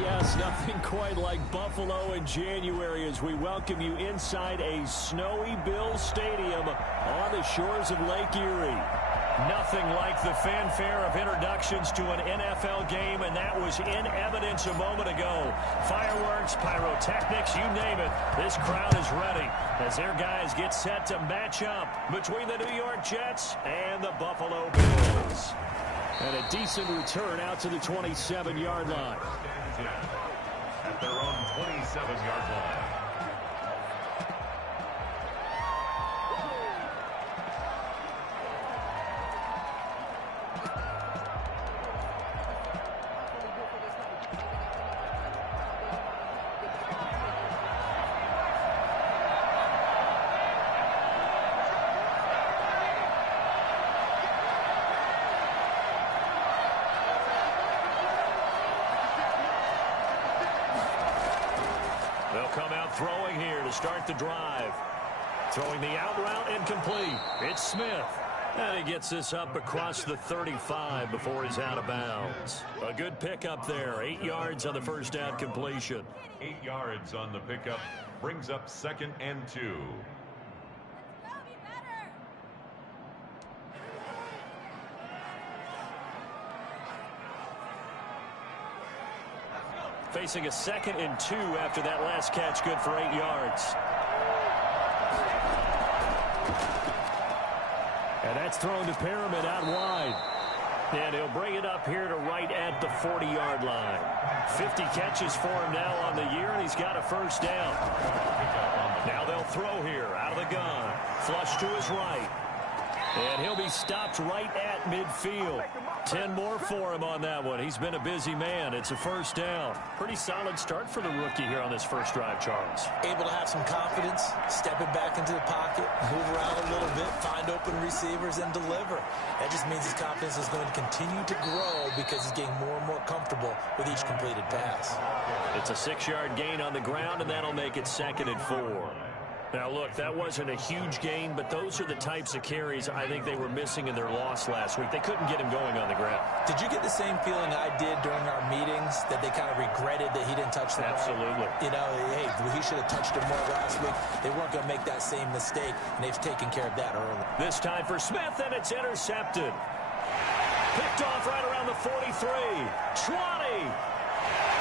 yes, nothing quite like Buffalo in January as we welcome you inside a snowy Bills Stadium on the shores of Lake Erie. Nothing like the fanfare of introductions to an NFL game, and that was in evidence a moment ago. Fireworks, pyrotechnics, you name it. This crowd is ready as their guys get set to match up between the New York Jets and the Buffalo Bills. And a decent return out to the 27-yard line. At their own 27-yard line. They'll come out throwing here to start the drive. Throwing the out route incomplete. It's Smith. And he gets this up across the 35 before he's out of bounds. A good pickup there. 8 yards on the first down completion. 8 yards on the pickup. Brings up 2nd and 2. Facing a 2nd and 2 after that last catch, good for 8 yards. And that's thrown to Perriman out wide. And he'll bring it up here to right at the 40-yard line. 50 catches for him now on the year, and he's got a first down. Now they'll throw here out of the gun. Flush to his right. And he'll be stopped right at midfield. 10 more for him on that one. He's been a busy man. It's a first down. Pretty solid start for the rookie here on this first drive, Charles. Able to have some confidence, stepping back into the pocket, move around a little bit, find open receivers, and deliver. That just means his confidence is going to continue to grow because he's getting more and more comfortable with each completed pass. It's a 6-yard gain on the ground, and that'll make it 2nd and 4. Now, look, that wasn't a huge gain, but those are the types of carries I think they were missing in their loss last week. They couldn't get him going on the ground. Did you get the same feeling I did during our meetings, that they kind of regretted that he didn't touch the ball? Absolutely. You know, hey, he should have touched it more last week. They weren't going to make that same mistake, and they've taken care of that early. This time for Smith, and it's intercepted. Picked off right around the 43. 20.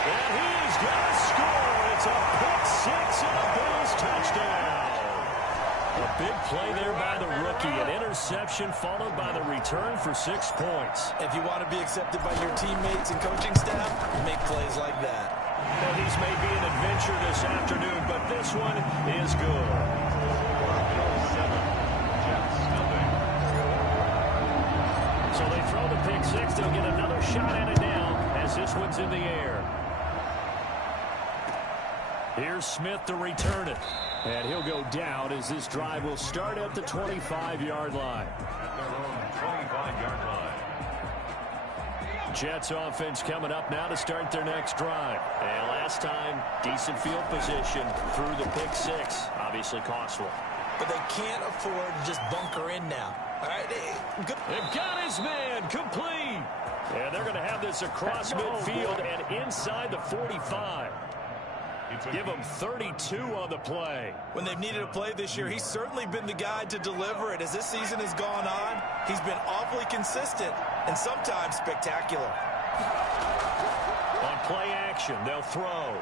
And he's going to score. It's a pick six and a Bills touchdown. A big play there by the rookie. An interception followed by the return for 6 points. If you want to be accepted by your teammates and coaching staff, make plays like that. Well, these may be an adventure this afternoon, but this one is good. So they throw the pick six. They'll get another shot at it now as this one's in the air. Here's Smith to return it. And he'll go down as this drive will start at the 25-yard line. 25-yard line. Jets offense coming up now to start their next drive. And last time, decent field position through the pick six. Obviously costly. But they can't afford to just bunker in now. All right, They've got his man complete. And they're going to have this across midfield and inside the 45. Give him 32 on the play. When they've needed a play this year, he's certainly been the guy to deliver it. As this season has gone on, he's been awfully consistent and sometimes spectacular. On play action, they'll throw.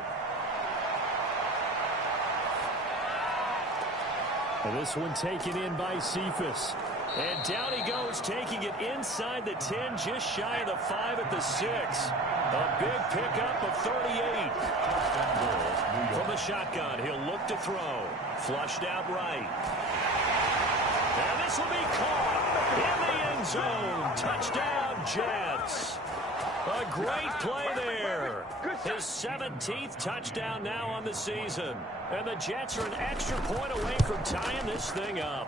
And this one taken in by Cephas. And down he goes, taking it inside the 10, just shy of the 5 at the 6. A big pickup of 38. From the shotgun, he'll look to throw. Flushed out right. And this will be caught in the end zone. Touchdown, Jets. A great play there. His 17th touchdown now on the season. And the Jets are an extra point away from tying this thing up.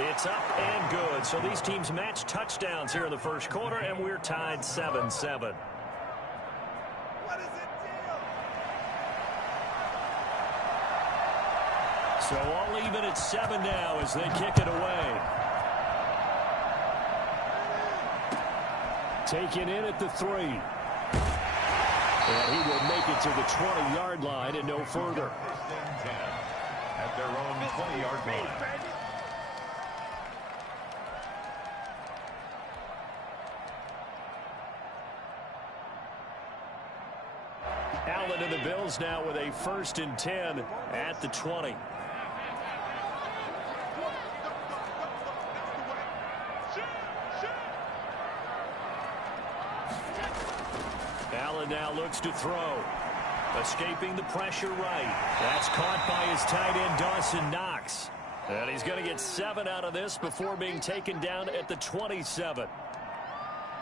It's up and good. So these teams match touchdowns here in the first quarter, and we're tied 7-7. So all even at 7 now as they kick it away. Taken in at the 3. And he will make it to the 20-yard line and no further. First and 10 at their own 20-yard line. Allen and the Bills now with a 1st and 10 at the 20. Allen now looks to throw. Escaping the pressure right. That's caught by his tight end, Dawson Knox. And he's going to get 7 out of this before being taken down at the 27.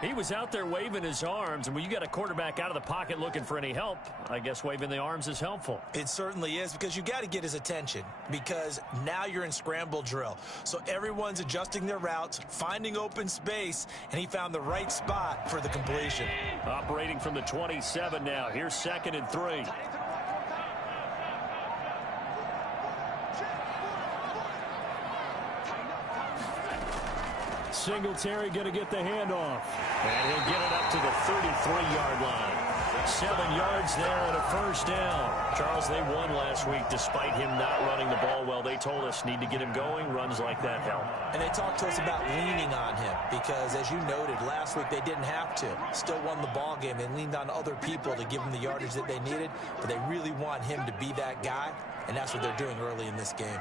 He was out there waving his arms, and when you got a quarterback out of the pocket looking for any help, I guess waving the arms is helpful. It certainly is, because you got to get his attention, because now you're in scramble drill. So everyone's adjusting their routes, finding open space, and he found the right spot for the completion. Operating from the 27 now. Here's 2nd and 3. Singletary going to get the handoff. And he'll get it up to the 33-yard line. 7 yards there and a 1st down. Charles, they won last week despite him not running the ball well. They told us need to get him going. Runs like that help. And they talked to us about leaning on him because, as you noted, last week they didn't have to. Still won the ball game. They leaned on other people to give them the yardage that they needed, but they really want him to be that guy, and that's what they're doing early in this game.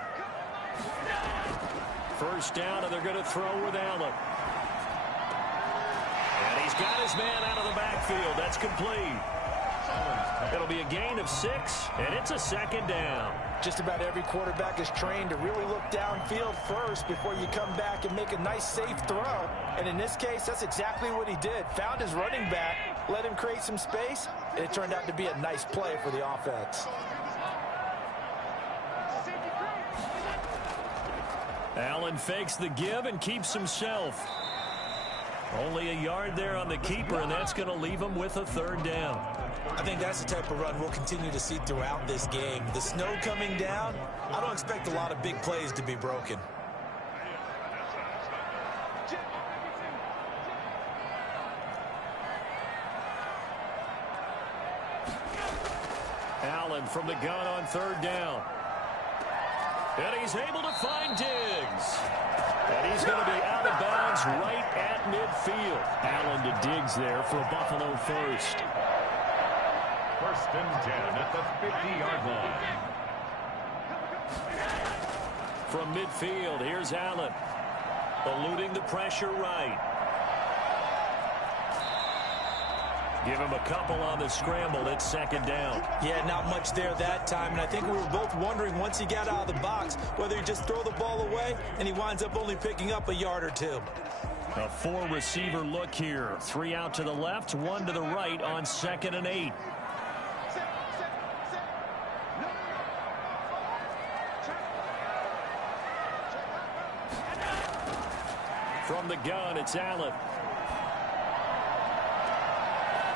1st down, and they're going to throw with Allen. And he's got his man out of the backfield. That's complete. It'll be a gain of 6, and it's a 2nd down. Just about every quarterback is trained to really look downfield first before you come back and make a nice, safe throw. And in this case, that's exactly what he did. Found his running back, let him create some space, and it turned out to be a nice play for the offense. Allen fakes the give and keeps himself. Only a yard there on the keeper, and that's going to leave him with a 3rd down. I think that's the type of run we'll continue to see throughout this game. The snow coming down, I don't expect a lot of big plays to be broken. Allen from the gun on 3rd down. And he's able to find Diggs. And he's going to be out of bounds right at midfield. Allen to Diggs there for a Buffalo 1st. 1st and 10 at the 50-yard line. From midfield, here's Allen. Eluding the pressure right. Give him a couple on the scramble. It's 2nd down. Yeah, not much there that time. And I think we were both wondering once he got out of the box whether he'd just throw the ball away, and he winds up only picking up a yard or 2. A 4-receiver look here. 3 out to the left, 1 to the right on 2nd and 8. From the gun, it's Allen.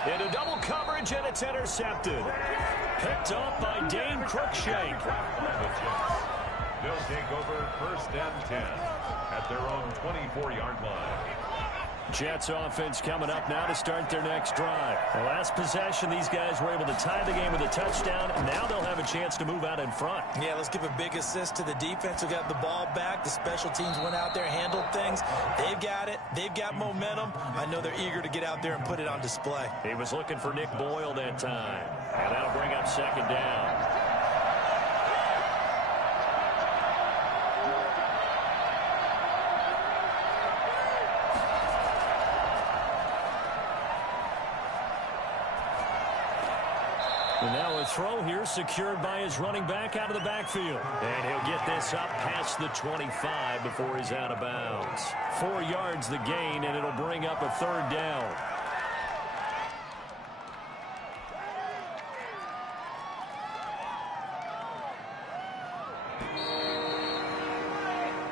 Into double coverage, and it's intercepted. Picked up by Dane Cruikshank. They'll take over 1st and 10 at their own 24-yard line. Jets offense coming up now to start their next drive. The last possession, these guys were able to tie the game with a touchdown, and now they'll have a chance to move out in front. Yeah, let's give a big assist to the defense who got the ball back. The special teams went out there, handled things. They've got it. They've got momentum. I know they're eager to get out there and put it on display. He was looking for Nick Boyle that time, and that'll bring up 2nd down. And now a throw here secured by his running back out of the backfield. And he'll get this up past the 25 before he's out of bounds. 4 yards the gain, and it'll bring up a 3rd down.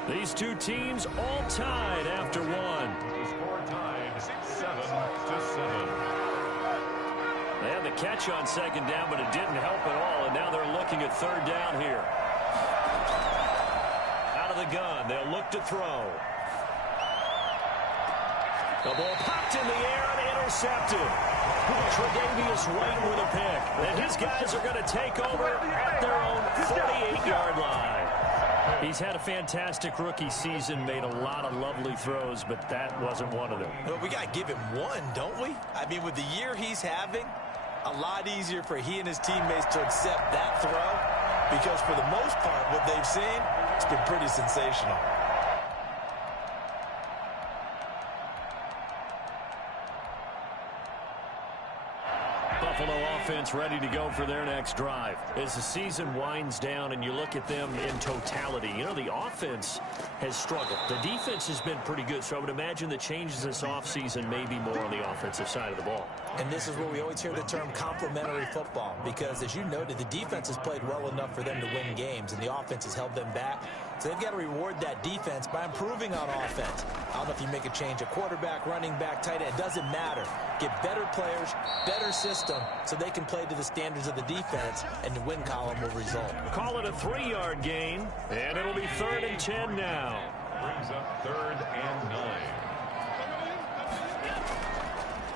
These two teams all tied after 1. The score tied 7-7. They had the catch on 2nd down, but it didn't help at all, and now they're looking at 3rd down here. Out of the gun, they'll look to throw. The ball popped in the air and intercepted. Tre'Davious White with a pick. And his guys are going to take over at their own 48-yard line. He's had a fantastic rookie season, made a lot of lovely throws, but that wasn't one of them. Well, we got to give him one, don't we? I mean, with the year he's having, a lot easier for he and his teammates to accept that throw, because for the most part, what they've seen, it's been pretty sensational. Buffalo offense ready to go for their next drive. As the season winds down and you look at them in totality, you know, the offense has struggled. The defense has been pretty good, so I would imagine the changes this offseason may be more on the offensive side of the ball. And this is where we always hear the term complementary football, because as you noted, the defense has played well enough for them to win games, and the offense has held them back. So they've got to reward that defense by improving on offense. I don't know if you make a change at quarterback, running back, tight end. It doesn't matter. Get better players, better system, so they can play to the standards of the defense, and the win column will result. Call it a 3-yard gain, and it'll be 3rd and 10 now. Brings up 3rd and 9.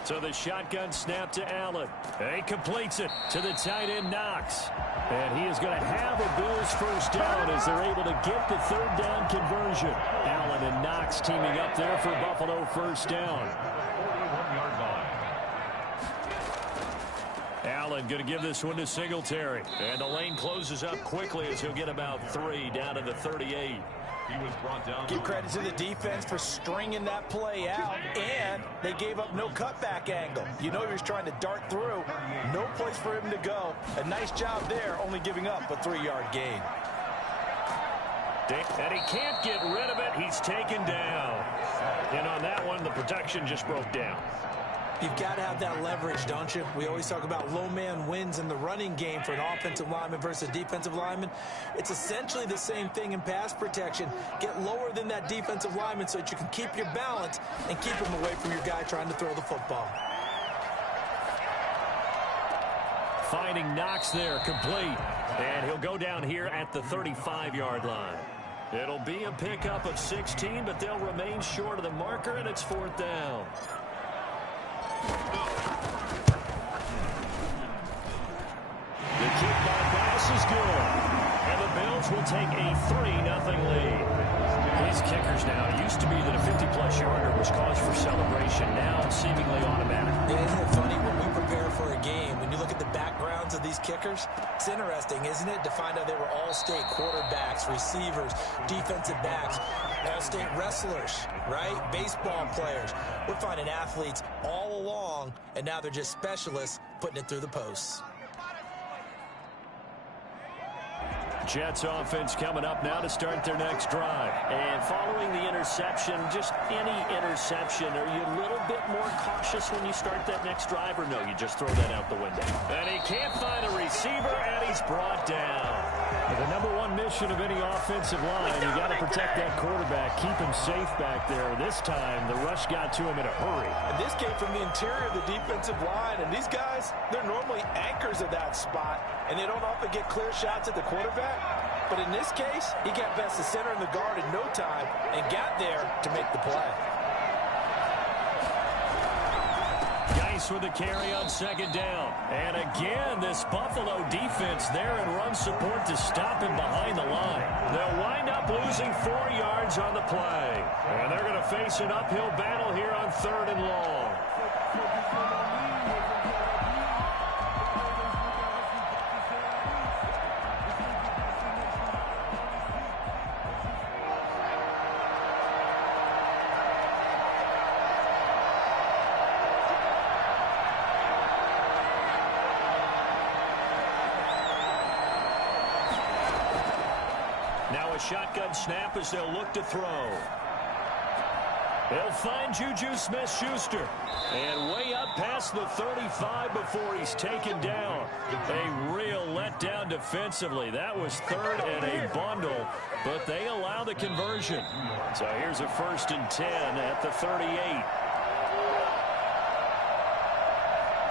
So the shotgun snap to Allen. He completes it to the tight end, Knox. And he is going to have a Bills first down as they're able to get the 3rd down conversion. Allen and Knox teaming up there for Buffalo first down. 41-yard line. Allen going to give this one to Singletary. And the lane closes up quickly as he'll get about 3 down to the 38. He was brought down. Give credit to the defense for stringing that play out, and they gave up no cutback angle. You know he was trying to dart through. No place for him to go. A nice job there, only giving up a 3-yard gain. And he can't get rid of it. He's taken down. And on that one, the protection just broke down. You've got to have that leverage, don't you? We always talk about low man wins in the running game for an offensive lineman versus defensive lineman. It's essentially the same thing in pass protection. Get lower than that defensive lineman so that you can keep your balance and keep him away from your guy trying to throw the football. Finding Knox there, complete. And he'll go down here at the 35-yard line. It'll be a pickup of 16, but they'll remain short of the marker, and it's 4th down. The kick by Bass is good. And the Bills will take a 3-0 lead. These kickers now, used to be that a 50-plus yarder was cause for celebration. Now seemingly automatic. Yeah, isn't it funny when we prepare for a game, when you look at the backgrounds of these kickers, it's interesting, isn't it, to find out they were all-state quarterbacks, receivers, defensive backs, all-state wrestlers, right? Baseball players. We're finding athletes all along, and now they're just specialists putting it through the posts. Jets offense coming up now to start their next drive. And following the interception, just any interception, are you a little bit more cautious when you start that next drive, or no, you just throw that out the window? And he can't find a receiver, and he's brought down. The number one mission of any offensive line, you got to protect that quarterback, keep him safe back there. This time, the rush got to him in a hurry. And this came from the interior of the defensive line, and these guys, they're normally anchors of that spot, and they don't often get clear shots at the quarterback. But in this case, he got past the center and the guard in no time and got there to make the play. Geis with the carry on 2nd down. And again, this Buffalo defense there in run support to stop him behind the line. They'll wind up losing 4 yards on the play. And they're going to face an uphill battle here on 3rd and long. Shotgun snap as they'll look to throw. They'll find Juju Smith-Schuster. And way up past the 35 before he's taken down. A real letdown defensively. That was 3rd and a bundle, but they allow the conversion. So here's a 1st and 10 at the 38.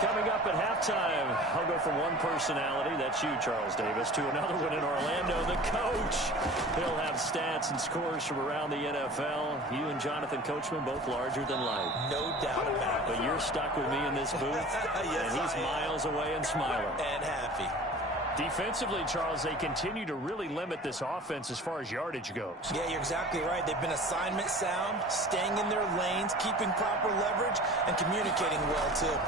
Coming up at halftime, I'll go from one personality, that's you, Charles Davis, to another one in Orlando, the coach. He'll have stats and scores from around the NFL. You and Jonathan Coachman both larger than life. No doubt about it. But you're stuck with me in this booth, yes, and he's miles away and smiling. And happy. Defensively, Charles, they continue to really limit this offense as far as yardage goes. Yeah, you're exactly right. They've been assignment sound, staying in their lanes, keeping proper leverage, and communicating well, too.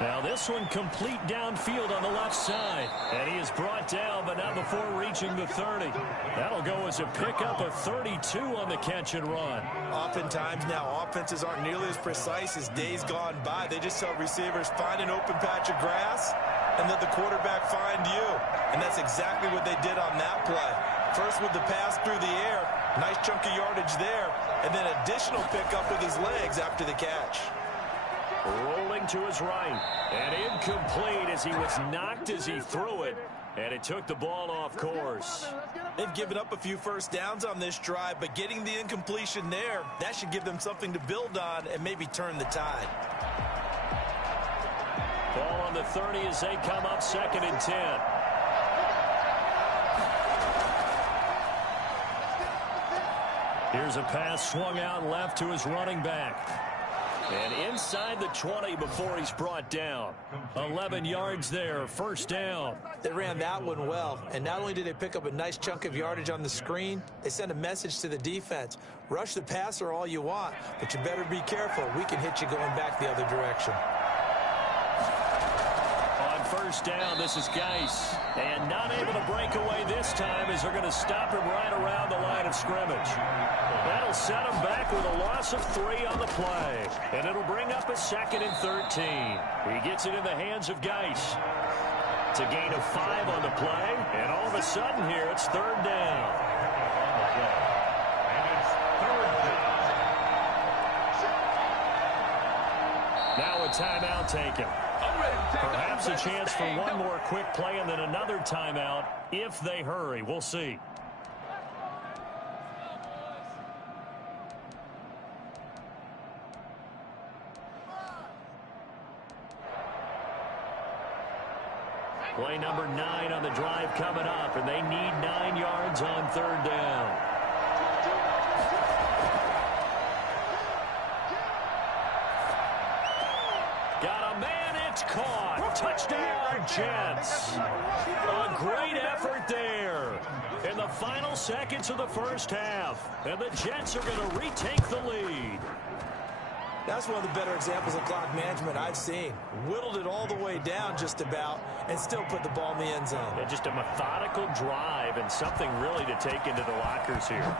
Now this one complete downfield on the left side. And he is brought down, but not before reaching the 30. That'll go as a pickup of 32 on the catch and run. Oftentimes now, offenses aren't nearly as precise as days gone by. They just tell receivers, find an open patch of grass, and let the quarterback find you. And that's exactly what they did on that play. First with the pass through the air, nice chunk of yardage there, and then additional pickup with his legs after the catch. Rolling to his right, and incomplete as he was knocked as he threw it, and it took the ball off course. They've given up a few first downs on this drive, but getting the incompletion there, that should give them something to build on and maybe turn the tide. Ball on the 30 as they come up 2nd and 10. Here's a pass swung out left to his running back. And inside the 20 before he's brought down. 11 yards there, first down. They ran that one well, and not only did they pick up a nice chunk of yardage on the screen, they sent a message to the defense. Rush the passer all you want, but you better be careful. We can hit you going back the other direction. On first down, this is Geis. And not able to break away this time as they're going to stop him right around the line of scrimmage. That'll set him back with a loss of 3 on the play. And it'll bring up a 2nd and 13. He gets it in the hands of Geis. It's a gain of 5 on the play. And all of a sudden here, it's 3rd down. And it's 3rd down. Now a timeout taken. Perhaps a chance for one more quick play and then another timeout if they hurry. We'll see. Play number 9 on the drive coming up, and they need 9 yards on 3rd down. Got a man, it's caught. Touchdown, Jets. A great effort there in the final seconds of the first half. And the Jets are going to retake the lead. That's one of the better examples of clock management I've seen. Whittled it all the way down just about and still put the ball in the end zone. Yeah, just a methodical drive and something really to take into the lockers here.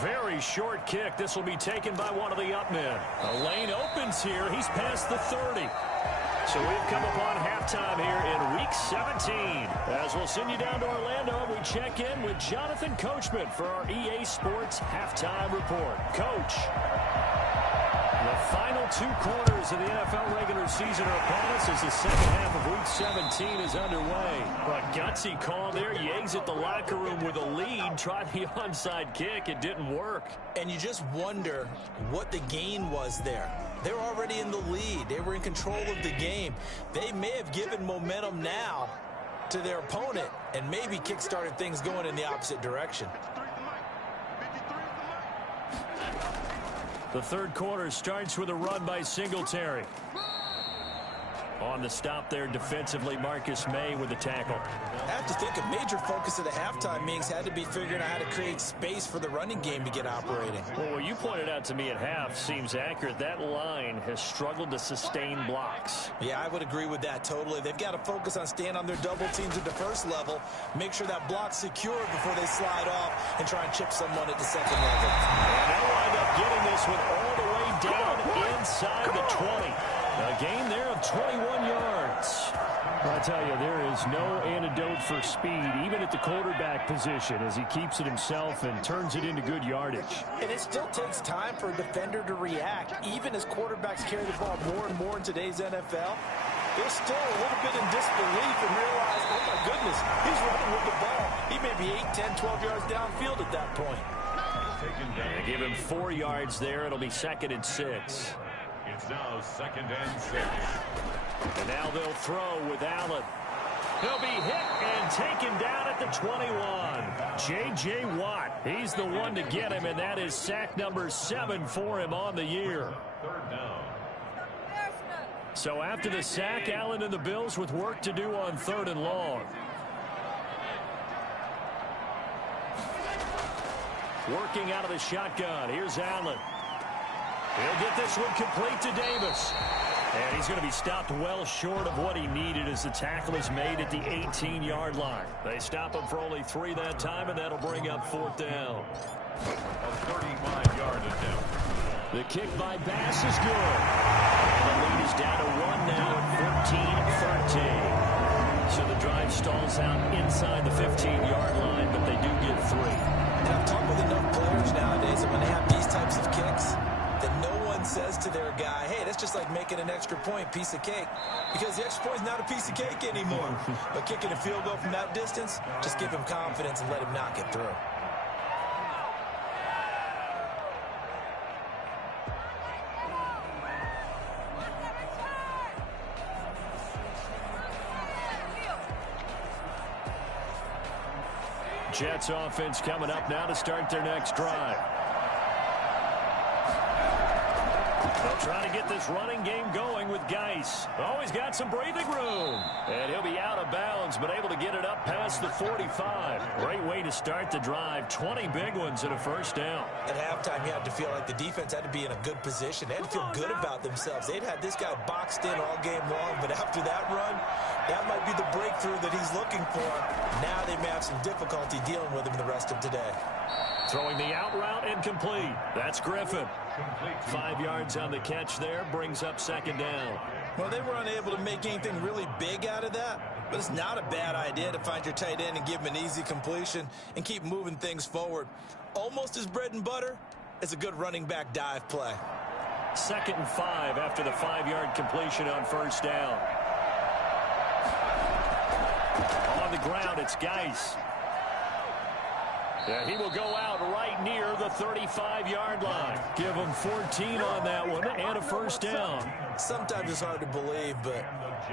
Very short kick. This will be taken by one of the up men. A lane opens here. He's past the 30. So we've come upon halftime here in Week 17. As we'll send you down to Orlando, we check in with Jonathan Coachman for our EA Sports Halftime Report. Coach, the final 2 quarters of the NFL regular season are upon us as the second half of Week 17 is underway. A gutsy call there. You exit the locker room with a lead. Tried the onside kick. It didn't work. And you just wonder what the gain was there. They were already in the lead. They were in control of the game. They may have given momentum now to their opponent and maybe kick-started things going in the opposite direction. The third quarter starts with a run by Singletary. On the stop there defensively, Marcus May with the tackle. I have to think a major focus of the halftime meetings had to be figuring out how to create space for the running game to get operating. Well, what you pointed out to me at half seems accurate. That line has struggled to sustain blocks. Yeah, I would agree with that totally. They've got to focus on staying on their double teams at the first level, make sure that block's secure before they slide off and try and chip someone at the second level. And they'll wind up getting this one all the way down inside the 20. A gain there of 21 yards. I tell you, there is no antidote for speed, even at the quarterback position, as he keeps it himself and turns it into good yardage. And it still takes time for a defender to react. Even as quarterbacks carry the ball more and more in today's NFL, they're still a little bit in disbelief and realize, oh my goodness, he's running with the ball. He may be 8, 10, 12 yards downfield at that point. taken down. They give him 4 yards there. It'll be 2nd and 6. It's now 2nd and 6. And now they'll throw with Allen. He'll be hit and taken down at the 21. J.J. Watt, he's the one to get him, and that is sack number 7 for him on the year. 3rd down. So after the sack, Allen and the Bills with work to do on 3rd and long. Working out of the shotgun. Here's Allen. He'll get this one complete to Davis. And he's going to be stopped well short of what he needed as the tackle is made at the 18-yard line. They stop him for only 3 that time, and that'll bring up 4th down. A 35-yard attempt. The kick by Bass is good. And the lead is down to 1 now at 14-13. So the drive stalls out inside the 15-yard line, but they do get 3. And I've talked with enough players nowadays that when they have these types of kicks, that no one says to their guy, hey, that's just like making an extra point, piece of cake. Because the extra point is not a piece of cake anymore. But kicking a field goal from that distance, just give him confidence and let him knock it through. Jets offense coming up now to start their next drive. They'll try to get this running game going with Geis. Oh, he's got some breathing room. And he'll be out of bounds, but able to get it up past the 45. Great way to start the drive. 20 big ones and a 1st down. At halftime, you had to feel like the defense had to be in a good position. They had to feel good about themselves. They'd had this guy boxed in all game long, but after that run, that might be the breakthrough that he's looking for. Now they may have some difficulty dealing with him the rest of today. Throwing the out route incomplete. That's Griffin. 5 yards on the catch there, brings up 2nd down. Well, they were unable to make anything really big out of that, but it's not a bad idea to find your tight end and give him an easy completion and keep moving things forward. Almost as bread and butter as a good running back dive play. 2nd and 5 after the 5-yard completion on 1st down. On the ground, it's Geis. Yeah, he will go out right near the 35-yard line. Give him 14 on that one and a 1st down. Sometimes it's hard to believe, but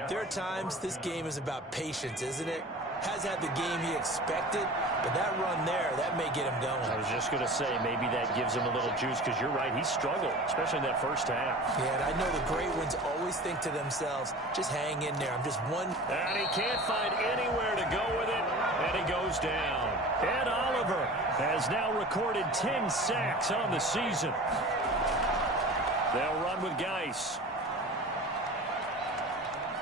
there are times this game is about patience, isn't it? Has had the game he expected, but that run there, that may get him going. I was just going to say, maybe that gives him a little juice, because you're right, he struggled, especially in that 1st half. Yeah, and I know the great ones always think to themselves, just hang in there. I'm just one. And he can't find anywhere to go with it, and he goes down. Ed Oliver has now recorded 10 sacks on the season. They'll run with Geis.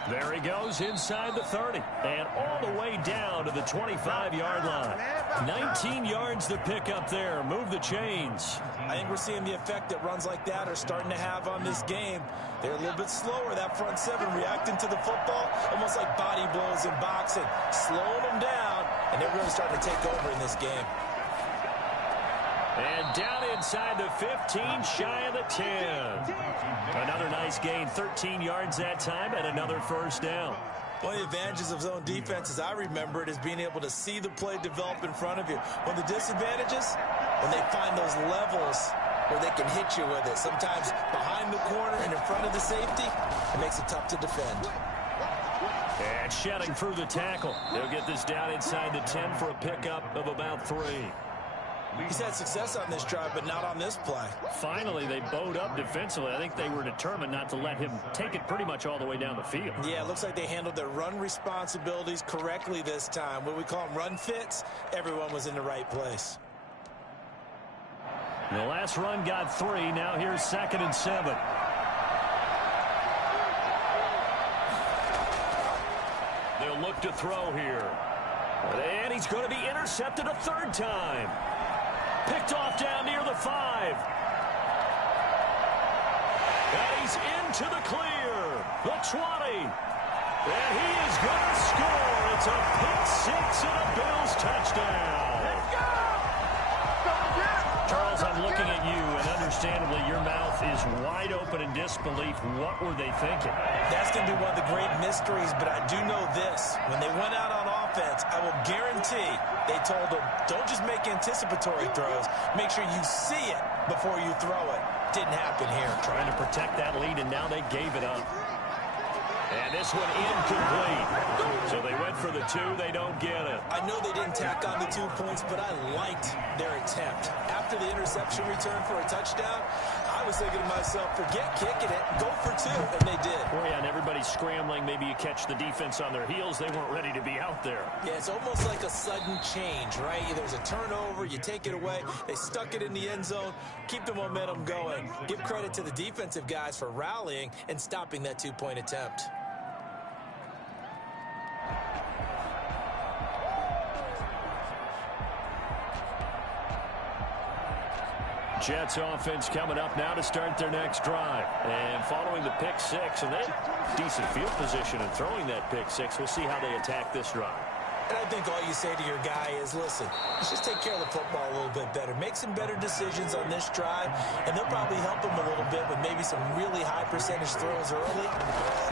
There he goes inside the 30 and all the way down to the 25-yard line. 19 yards to pick up there. Move the chains. I think we're seeing the effect that runs like that are starting to have on this game. They're a little bit slower, that front 7, reacting to the football, almost like body blows in boxing, slowing them down, and they're really starting to take over in this game. And down inside the 15, shy of the 10. Another nice gain, 13 yards that time, and another 1st down. One of the advantages of zone defense, as I remember it, is being able to see the play develop in front of you. One of the disadvantages, when they find those levels where they can hit you with it, sometimes behind the corner and in front of the safety, it makes it tough to defend. And shedding through the tackle. They'll get this down inside the 10 for a pickup of about 3. He's had success on this drive, but not on this play. Finally, they bowed up defensively. I think they were determined not to let him take it pretty much all the way down the field. Yeah, it looks like they handled their run responsibilities correctly this time. What we call them run fits, everyone was in the right place. The last run got 3. Now here's 2nd and 7. They'll look to throw here. And he's going to be intercepted a 3rd time. Picked off down near the 5. And he's into the clear. The 20. And he is going to score. It's a pick 6 and a Bills touchdown. Let's go! Charles, I'm looking at you, and understandably, your mouth is wide open in disbelief. What were they thinking? That's going to be one of the great mysteries, but I do know this. When they went out on offense, defense, I will guarantee they told him, don't just make anticipatory throws. Make sure you see it before you throw it. Didn't happen here. Trying to protect that lead, and now they gave it up. And this one incomplete. So they went for the 2. They don't get it. I know they didn't tack on the 2 points, but I liked their attempt. After the interception return for a touchdown, I was thinking to myself, forget kicking it, go for 2, and they did. Well, yeah, and everybody's scrambling. Maybe you catch the defense on their heels. They weren't ready to be out there. Yeah, it's almost like a sudden change, right? There's a turnover, you take it away, they stuck it in the end zone, keep the momentum going. Give credit to the defensive guys for rallying and stopping that 2-point attempt. Jets offense coming up now to start their next drive. And following the pick 6, and they have decent field position in throwing that pick 6. We'll see how they attack this drive. And I think all you say to your guy is, listen, let's just take care of the football a little bit better. Make some better decisions on this drive, and they'll probably help him a little bit with maybe some really high percentage throws early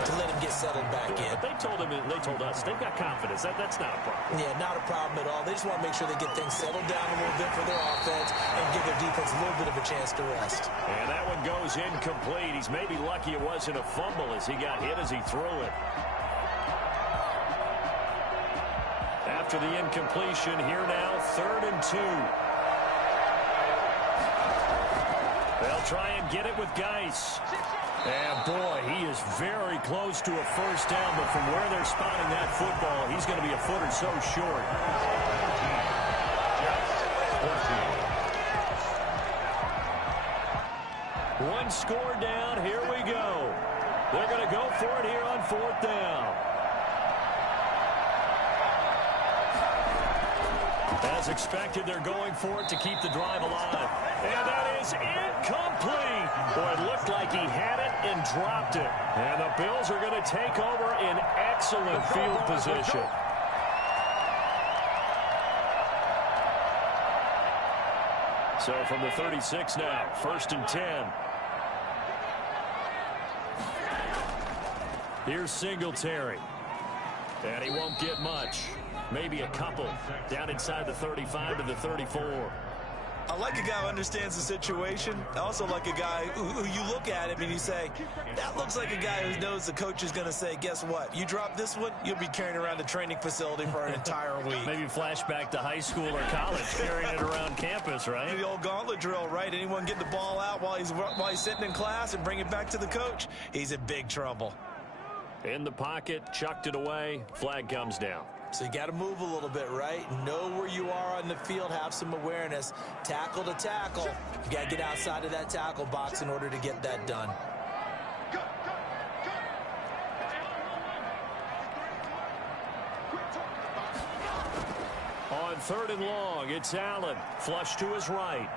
to let him get settled back in. But they told us, they've got confidence. That's not a problem. Yeah, not a problem at all. They just want to make sure they get things settled down a little bit for their offense and give their defense a little bit of a chance to rest. And that one goes incomplete. He's maybe lucky it wasn't a fumble as he got hit as he threw it. After the incompletion, here now, 3rd and 2. They'll try and get it with Geis. And boy, he is very close to a first down, but from where they're spotting that football, he's going to be a foot or so short. 1 score down, here we go. They're going to go for it here on 4th down. As expected, they're going for it to keep the drive alive. And that is incomplete. Boy, it looked like he had it and dropped it. And the Bills are going to take over in excellent field position. So from the 36 now, 1st and 10. Here's Singletary. And he won't get much. Maybe a couple down inside the 35 to the 34. I like a guy who understands the situation. I also like a guy who you look at him and you say, that looks like a guy who knows the coach is going to say, guess what? You drop this one, you'll be carrying around the training facility for an entire week. Maybe flashback to high school or college, carrying it around campus, right? The old gauntlet drill, right? Anyone get the ball out while he's sitting in class and bring it back to the coach, he's in big trouble. In the pocket, chucked it away, flag comes down. So you got to move a little bit, right? Know where you are on the field, have some awareness. Tackle to tackle. You got to get outside of that tackle box in order to get that done. On 3rd and long, it's Allen. Flush to his right.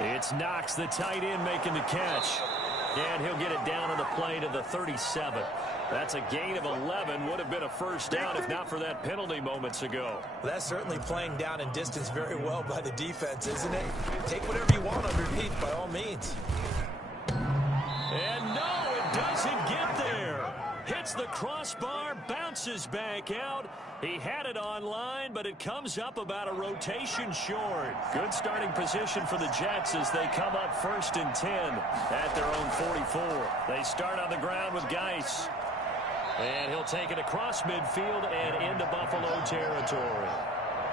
It's Knox, the tight end, making the catch. And he'll get it down on the play to the 37. That's a gain of 11. Would have been a first down if not for that penalty moments ago. Well, that's certainly playing down in distance very well by the defense, isn't it? Take whatever you want underneath by all means. And no, it doesn't get there. Hits the crossbar, bounces back out. He had it online, but it comes up about a rotation short. Good starting position for the Jets as they come up 1st and 10 at their own 44. They start on the ground with Geis. And he'll take it across midfield and into Buffalo territory.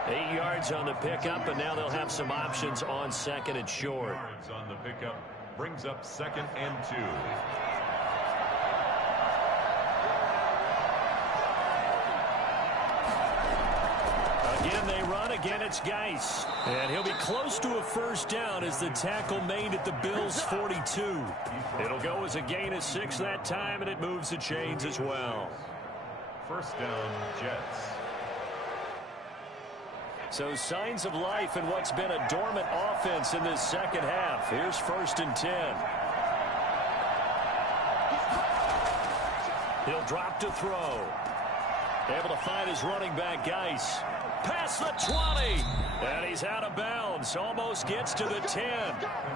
8 yards on the pickup, and now they'll have some options on 2nd and short. Yards on the pickup brings up 2nd and 2. Again, they run. Again, it's Geis. And he'll be close to a first down as the tackle made at the Bills' 42. It'll go as a gain of 6 that time, and it moves the chains as well. First down, Jets. So signs of life in what's been a dormant offense in this second half. Here's 1st and 10. He'll drop to throw. Able to find his running back, Geis. Past the 20. And he's out of bounds. Almost gets to the 10.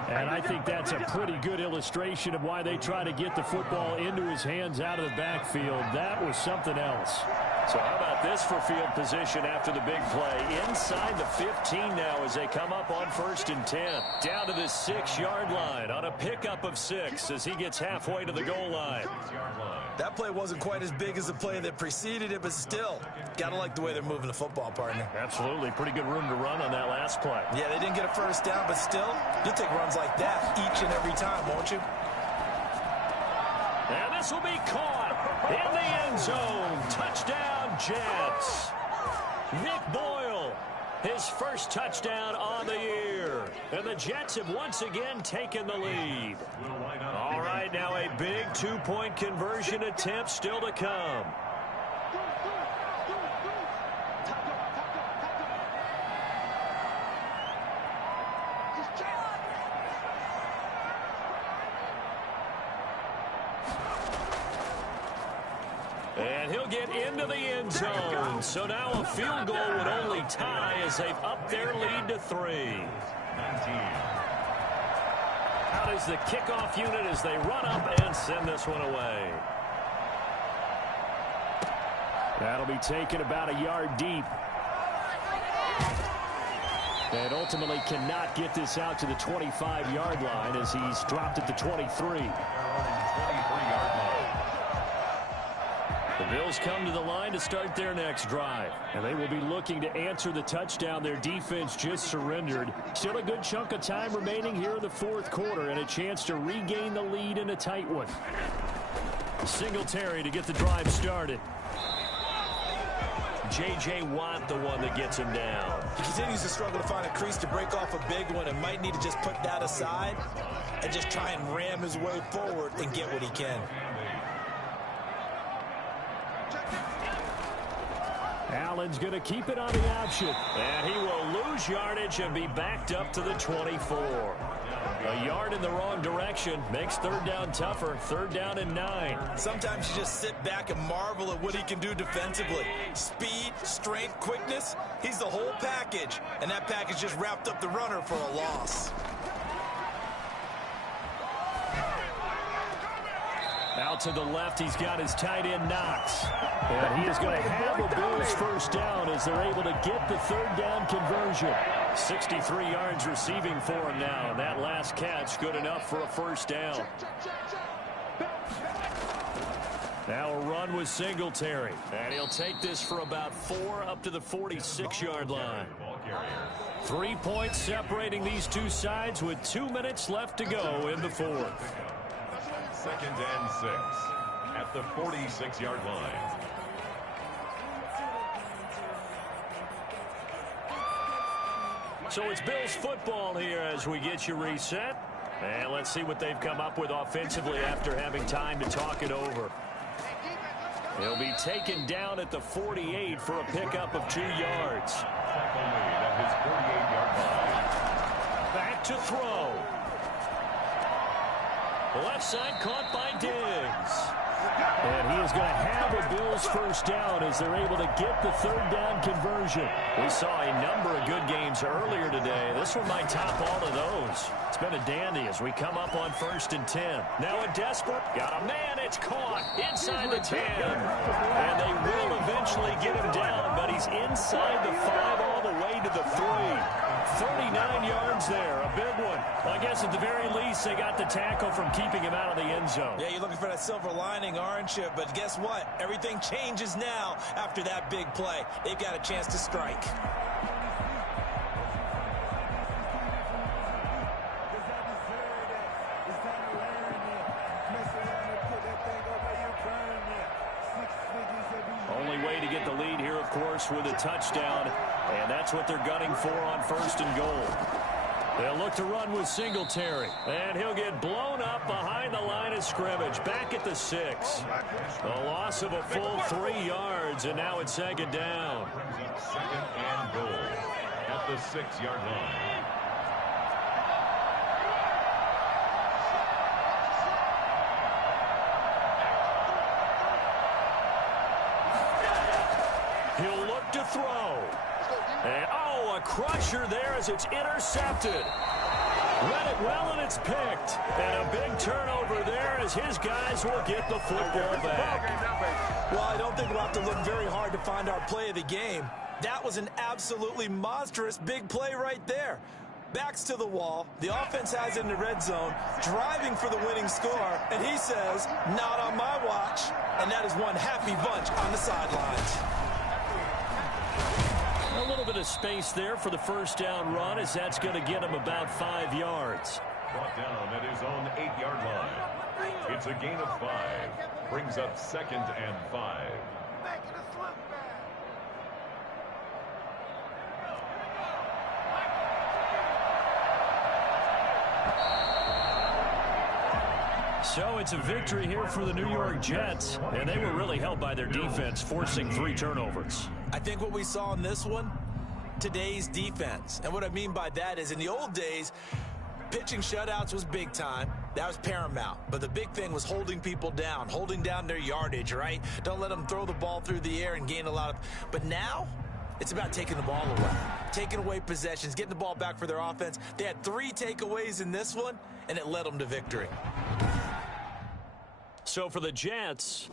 And I think that's a pretty good illustration of why they try to get the football into his hands out of the backfield. That was something else. So how about this for field position after the big play? Inside the 15 now as they come up on 1st and 10. Down to the 6-yard line on a pickup of 6 as he gets halfway to the goal line. That play wasn't quite as big as the play that preceded it, but still, gotta like the way they're moving the football, partner. Absolutely. Pretty good room to run on that last play. Yeah, they didn't get a first down, but still, you'll take runs like that each and every time, won't you? And this will be caught in the end zone. Touchdown, Jets. Nick Boyle, his first touchdown on the year. And the Jets have once again taken the lead. All right, now a big 2-point conversion attempt still to come. And he'll get into the end zone. So now a field goal would only tie as they've upped their lead to 3. Out is the kickoff unit as they run up and send this one away. That'll be taken about a yard deep. And ultimately cannot get this out to the 25-yard line as he's dropped at the 23. The Bills come to the line to start their next drive. And they will be looking to answer the touchdown their defense just surrendered. Still a good chunk of time remaining here in the 4th quarter and a chance to regain the lead in a tight one. Singletary to get the drive started. J.J. Watt the one that gets him down. He continues to struggle to find a crease to break off a big one and might need to just put that aside and just try and ram his way forward and get what he can. Allen's going to keep it on the option. And he will lose yardage and be backed up to the 24. A yard in the wrong direction makes 3rd down tougher. 3rd down and 9. Sometimes you just sit back and marvel at what he can do defensively. Speed, strength, quickness, he's the whole package. And that package just wrapped up the runner for a loss. Out to the left, he's got his tight end Knox. And he is going to have a Bills first down as they're able to get the 3rd down conversion. 63 yards receiving for him now. And that last catch good enough for a first down. Now a run with Singletary. And he'll take this for about 4 up to the 46-yard line. 3 points separating these two sides with 2 minutes left to go in the 4th. 2nd and 6 at the 46-yard line. So it's Bills football here as we get you reset. And let's see what they've come up with offensively after having time to talk it over. He'll be taken down at the 48 for a pickup of 2 yards. At his 48-yard line. Back to throw. Left side caught by Diggs. And he is going to have a Bills first down as they're able to get the 3rd down conversion. We saw a number of good games earlier today. This one might top all of those. It's been a dandy as we come up on 1st and 10. Now a desperate. Got a man. It's caught inside the 10. And they will eventually get him down, but he's inside the 5 all the way to the 3. 39 yards there, a big one. Well, I guess at the very least, they got the tackle from keeping him out of the end zone. Yeah, you're looking for that silver lining, aren't you? But guess what? Everything changes now after that big play. They've got a chance to strike. Only way to get the lead here, of course, with a touchdown. And that's what they're gunning for on 1st and goal. They'll look to run with Singletary. And he'll get blown up behind the line of scrimmage. Back at the 6. A loss of a full 3 yards, and now it's 2nd down. 2nd and goal at the 6-yard line. He'll look to throw. And, oh, a crusher there as it's intercepted. Read it well, and it's picked. And a big turnover there as his guys will get the football back. Well, I don't think we'll have to look very hard to find our play of the game. That was an absolutely monstrous big play right there. Backs to the wall. The offense has it in the red zone, driving for the winning score. And he says, not on my watch. And that is one happy bunch on the sidelines. A little bit of space there for the first down run, as that's going to get him about 5 yards. Brought down at his own 8-yard line. It's a gain of 5. Brings up 2nd and 5. So it's a victory here for the New York Jets, and they were really helped by their defense, forcing 3 turnovers. I think what we saw in this one, today's defense. And what I mean by that is in the old days, pitching shutouts was big time. That was paramount. But the big thing was holding people down, holding down their yardage, right? Don't let them throw the ball through the air and gain a lot of... But now, it's about taking the ball away, taking away possessions, getting the ball back for their offense. They had 3 takeaways in this one, and it led them to victory. So for the Jets,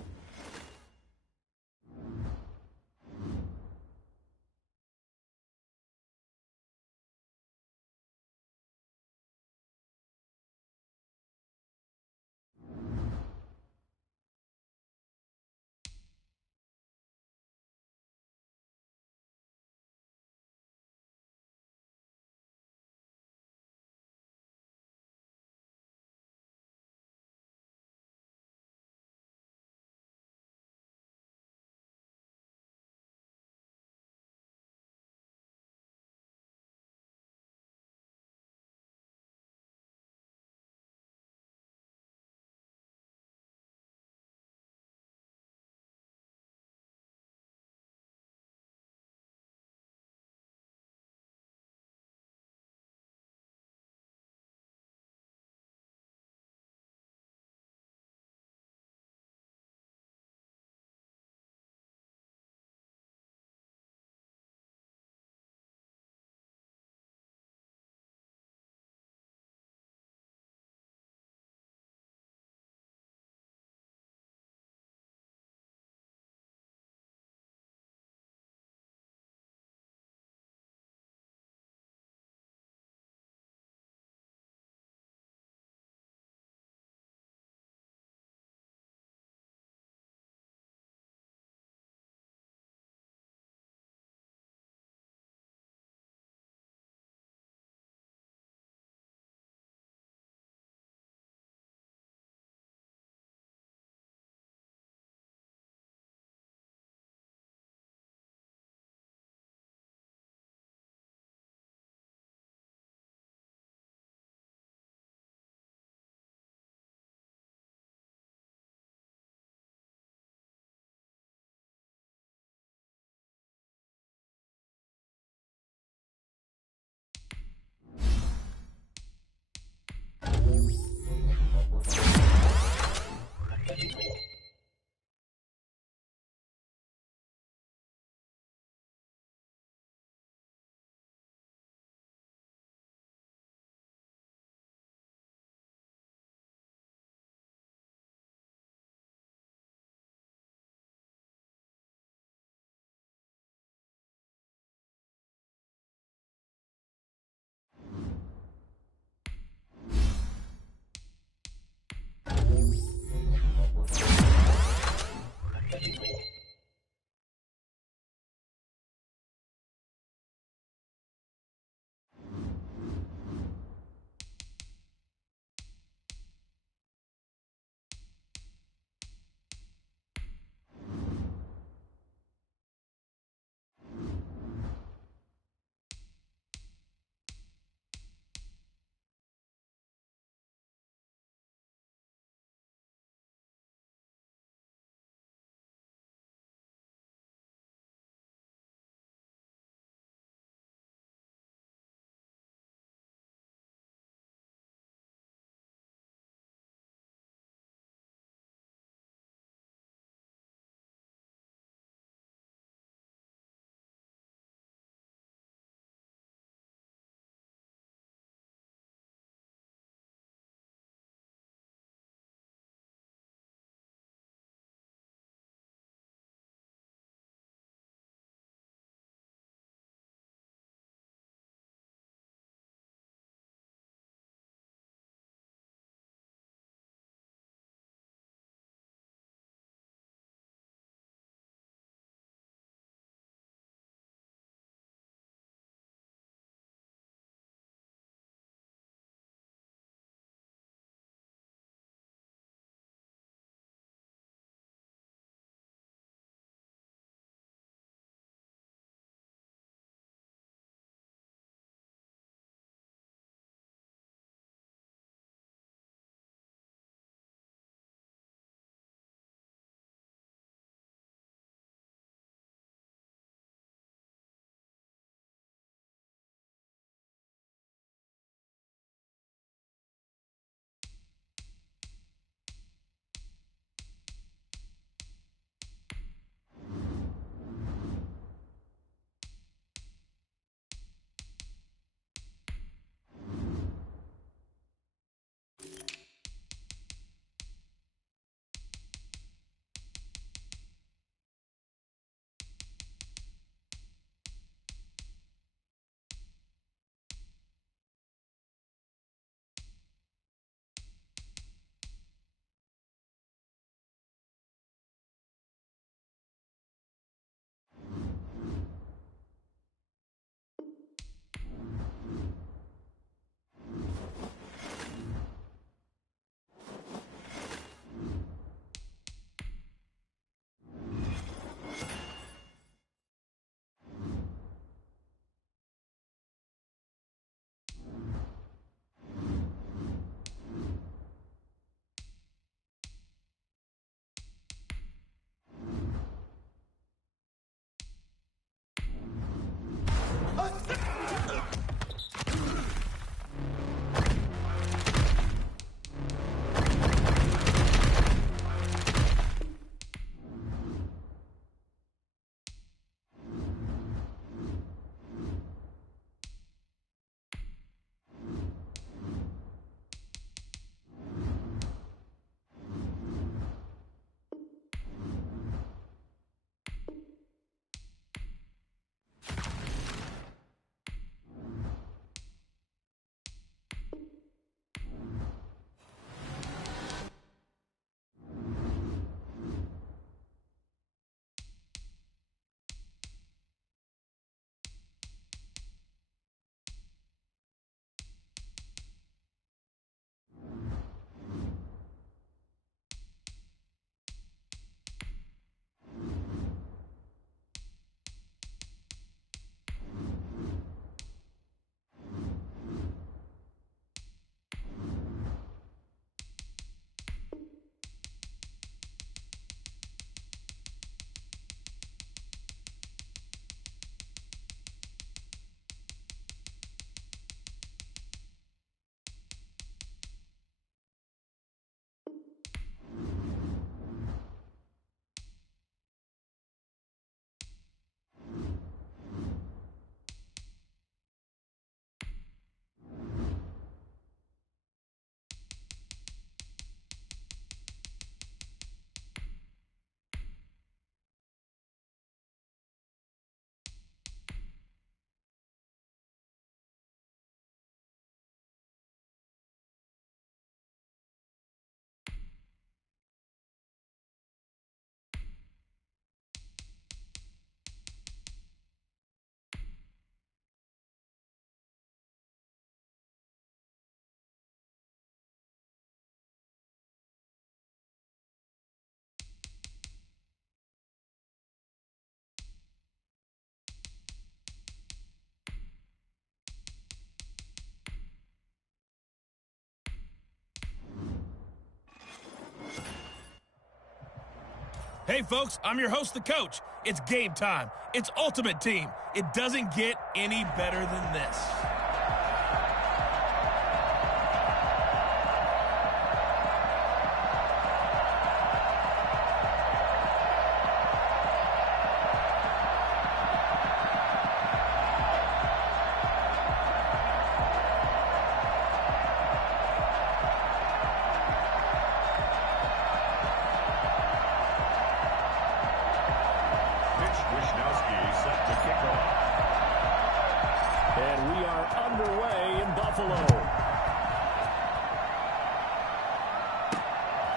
Hey, folks, I'm your host, the coach. It's game time. It's Ultimate Team. It doesn't get any better than this.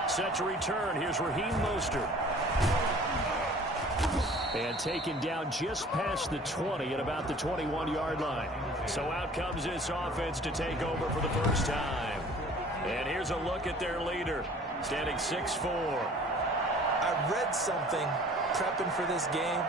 Set to return. Here's Raheem Mostert. And taken down just past the 20 at about the 21-yard line. So out comes this offense to take over for the first time. And here's a look at their leader, standing 6'4". I read something prepping for this game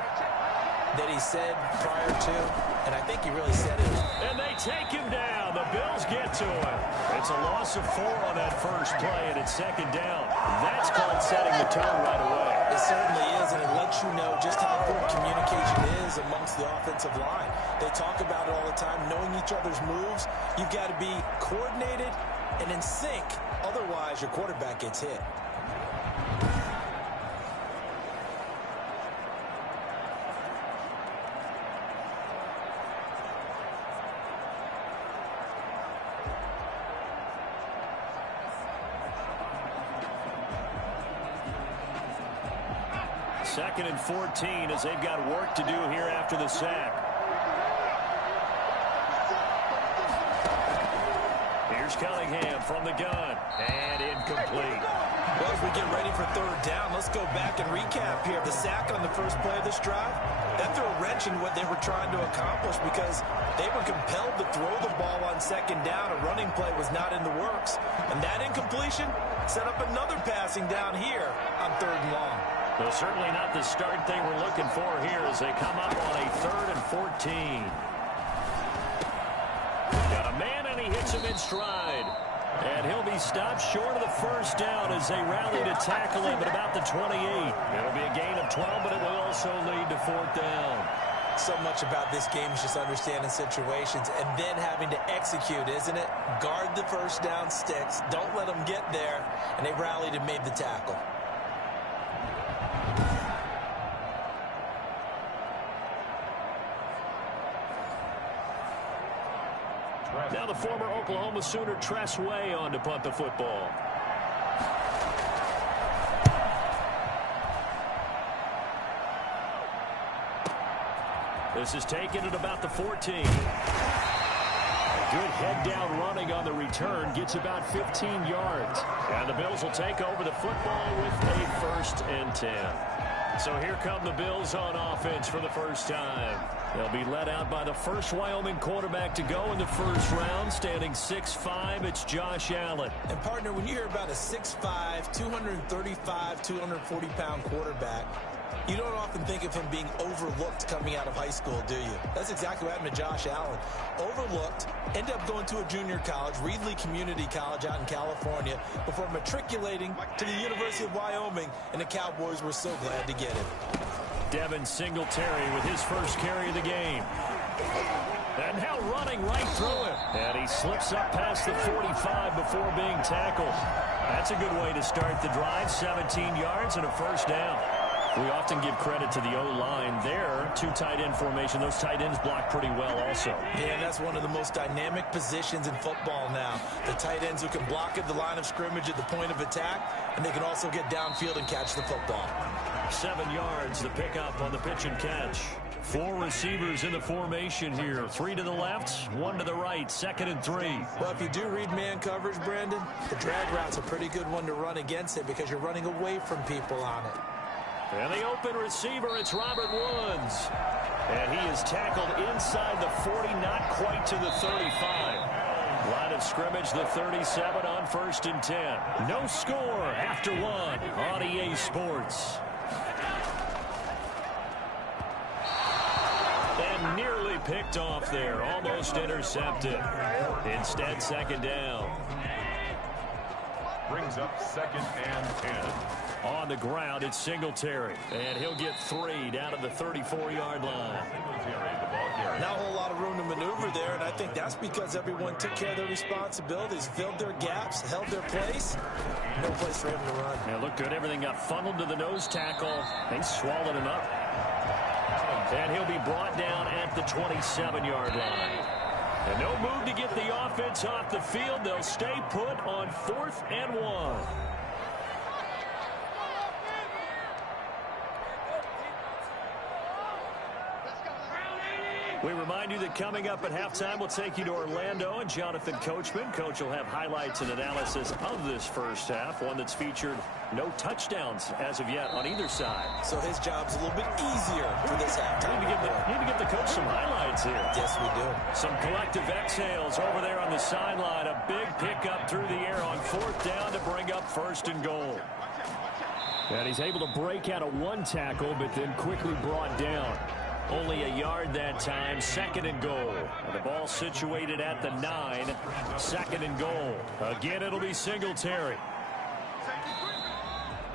that he said prior to, and I think he really said it. And they take him down. The Bills get to him. It's a loss of 4 on that first play, and it's second down. That's called setting the tone right away. It certainly is, and it lets you know just how important communication is amongst the offensive line. They talk about it all the time, knowing each other's moves. You've got to be coordinated and in sync. Otherwise, your quarterback gets hit. Second and 14 as they've got work to do here after the sack. Here's Cunningham from the gun. And incomplete. Well, as we get ready for third down, let's go back and recap here. The sack on the first play of this drive, that threw a wrench in what they were trying to accomplish because they were compelled to throw the ball on second down. A running play was not in the works. And that incompletion set up another passing down here on third and long. Well, certainly not the start they were looking for here as they come up on a 3rd and 14. Got a man, and he hits him in stride. And he'll be stopped short of the first down as they rally to tackle him at about the 28. It'll be a gain of 12, but it will also lead to 4th down. So much about this game is just understanding situations and then having to execute, isn't it? Guard the first down sticks. Don't let them get there. And they rallied and made the tackle. Now the former Oklahoma Sooner Tress Way on to punt the football. This is taken at about the 14. Good head down running on the return. Gets about 15 yards. And the Bills will take over the football with a 1st and 10. So here come the Bills on offense for the first time. They'll be led out by the first Wyoming quarterback to go in the first round, standing 6'5". It's Josh Allen. And, partner, when you hear about a 6'5", 235, 240-pound quarterback, you don't often think of him being overlooked coming out of high school, do you? That's exactly what happened to Josh Allen. Overlooked, ended up going to a junior college, Reedley Community College out in California, before matriculating to the University of Wyoming, and the Cowboys were so glad to get him. Devin Singletary with his first carry of the game. And now running right through it. And he slips up past the 45 before being tackled. That's a good way to start the drive. 17 yards and a first down. We often give credit to the O-line there. 2 tight end formation. Those tight ends block pretty well also. Yeah, and that's one of the most dynamic positions in football now. The tight ends who can block at the line of scrimmage at the point of attack, and they can also get downfield and catch the football. 7 yards, the pickup on the pitch and catch. 4 receivers in the formation here. 3 to the left, 1 to the right. 2nd and 3. Well, if you do read man coverage, Brandon, the drag route's a pretty good one to run against it because you're running away from people on it. And the open receiver, it's Robert Woods. And he is tackled inside the 40, not quite to the 35. Line of scrimmage, the 37 on 1st and 10. No score after 1 on EA Sports. And nearly picked off there, almost intercepted. Instead, 2nd down. Brings up 2nd and 10. On the ground, it's Singletary. And he'll get 3 down at the 34-yard line. Not a whole lot of room to maneuver there, and I think that's because everyone took care of their responsibilities, filled their gaps, held their place. No place for him to run. Yeah, look good. Everything got funneled to the nose tackle. They swallowed him up. And he'll be brought down at the 27-yard line. And no move to get the offense off the field. They'll stay put on 4th and 1. We remind you that coming up at halftime, we'll take you to Orlando and Jonathan Coachman. Coach will have highlights and analysis of this first half, one that's featured no touchdowns as of yet on either side. So his job's a little bit easier for this halftime. Need to give the coach some highlights here. Yes, we do. Some collective exhales over there on the sideline. A big pickup through the air on 4th down to bring up 1st and goal. And he's able to break out of one tackle, but then quickly brought down. Only a yard that time, 2nd and goal. And the ball situated at the 9, 2nd and goal. Again, it'll be Singletary.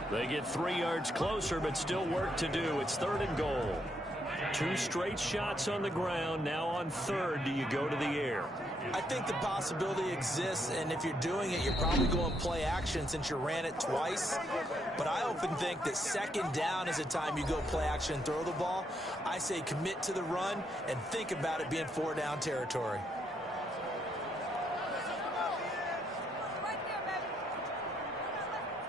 They get 3 yards closer, but still work to do. It's 3rd and goal. 2 straight shots on the ground. Now on 3rd, do you go to the air? I think the possibility exists, and if you're doing it, you're probably going play action since you ran it twice. But I often think that 2nd down is a time you go play action and throw the ball. I say commit to the run and think about it being 4-down territory.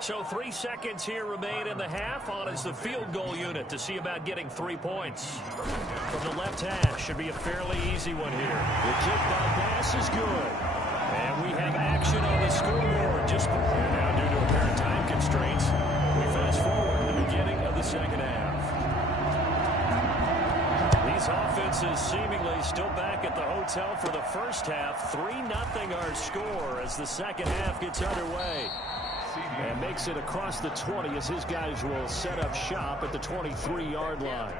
So 3 seconds here remain in the half. On is the field goal unit to see about getting 3 points. From the left hash, should be a fairly easy one here. The kick by pass is good. And we have action on the scoreboard. Just now due to apparent time constraints, we fast forward to the beginning of the 2nd half. These offenses seemingly still back at the hotel for the first half. 3-0 our score as the 2nd half gets underway. And makes it across the 20 as his guys will set up shop at the 23-yard line.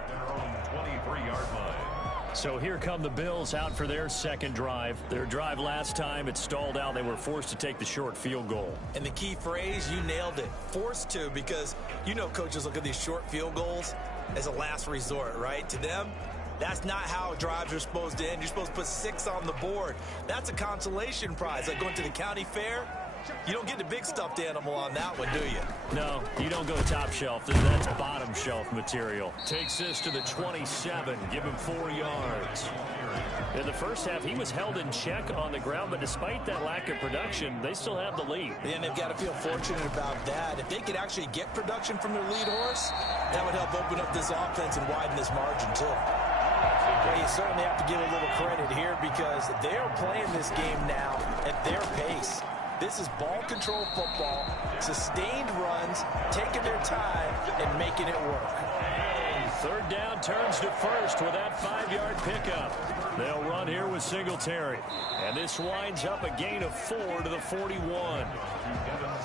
So here come the Bills out for their 2nd drive. Their drive last time, it stalled out. They were forced to take the short field goal. And the key phrase, you nailed it. Forced to, because you know coaches look at these short field goals as a last resort, right? To them, that's not how drives are supposed to end. You're supposed to put 6 on the board. That's a consolation prize, like going to the county fair. You don't get the big stuffed animal on that one, do you? No, you don't go top shelf. That's bottom shelf material. Takes this to the 27. Give him 4 yards. In the first half, he was held in check on the ground, but despite that lack of production, they still have the lead. And they've got to feel fortunate about that. If they could actually get production from their lead horse, that would help open up this offense and widen this margin, too. Well, you certainly have to give a little credit here because they're playing this game now at their pace. This is ball control football, sustained runs, taking their time, and making it work. 3rd down turns to 1st with that 5-yard pickup. They'll run here with Singletary. And this winds up a gain of 4 to the 41.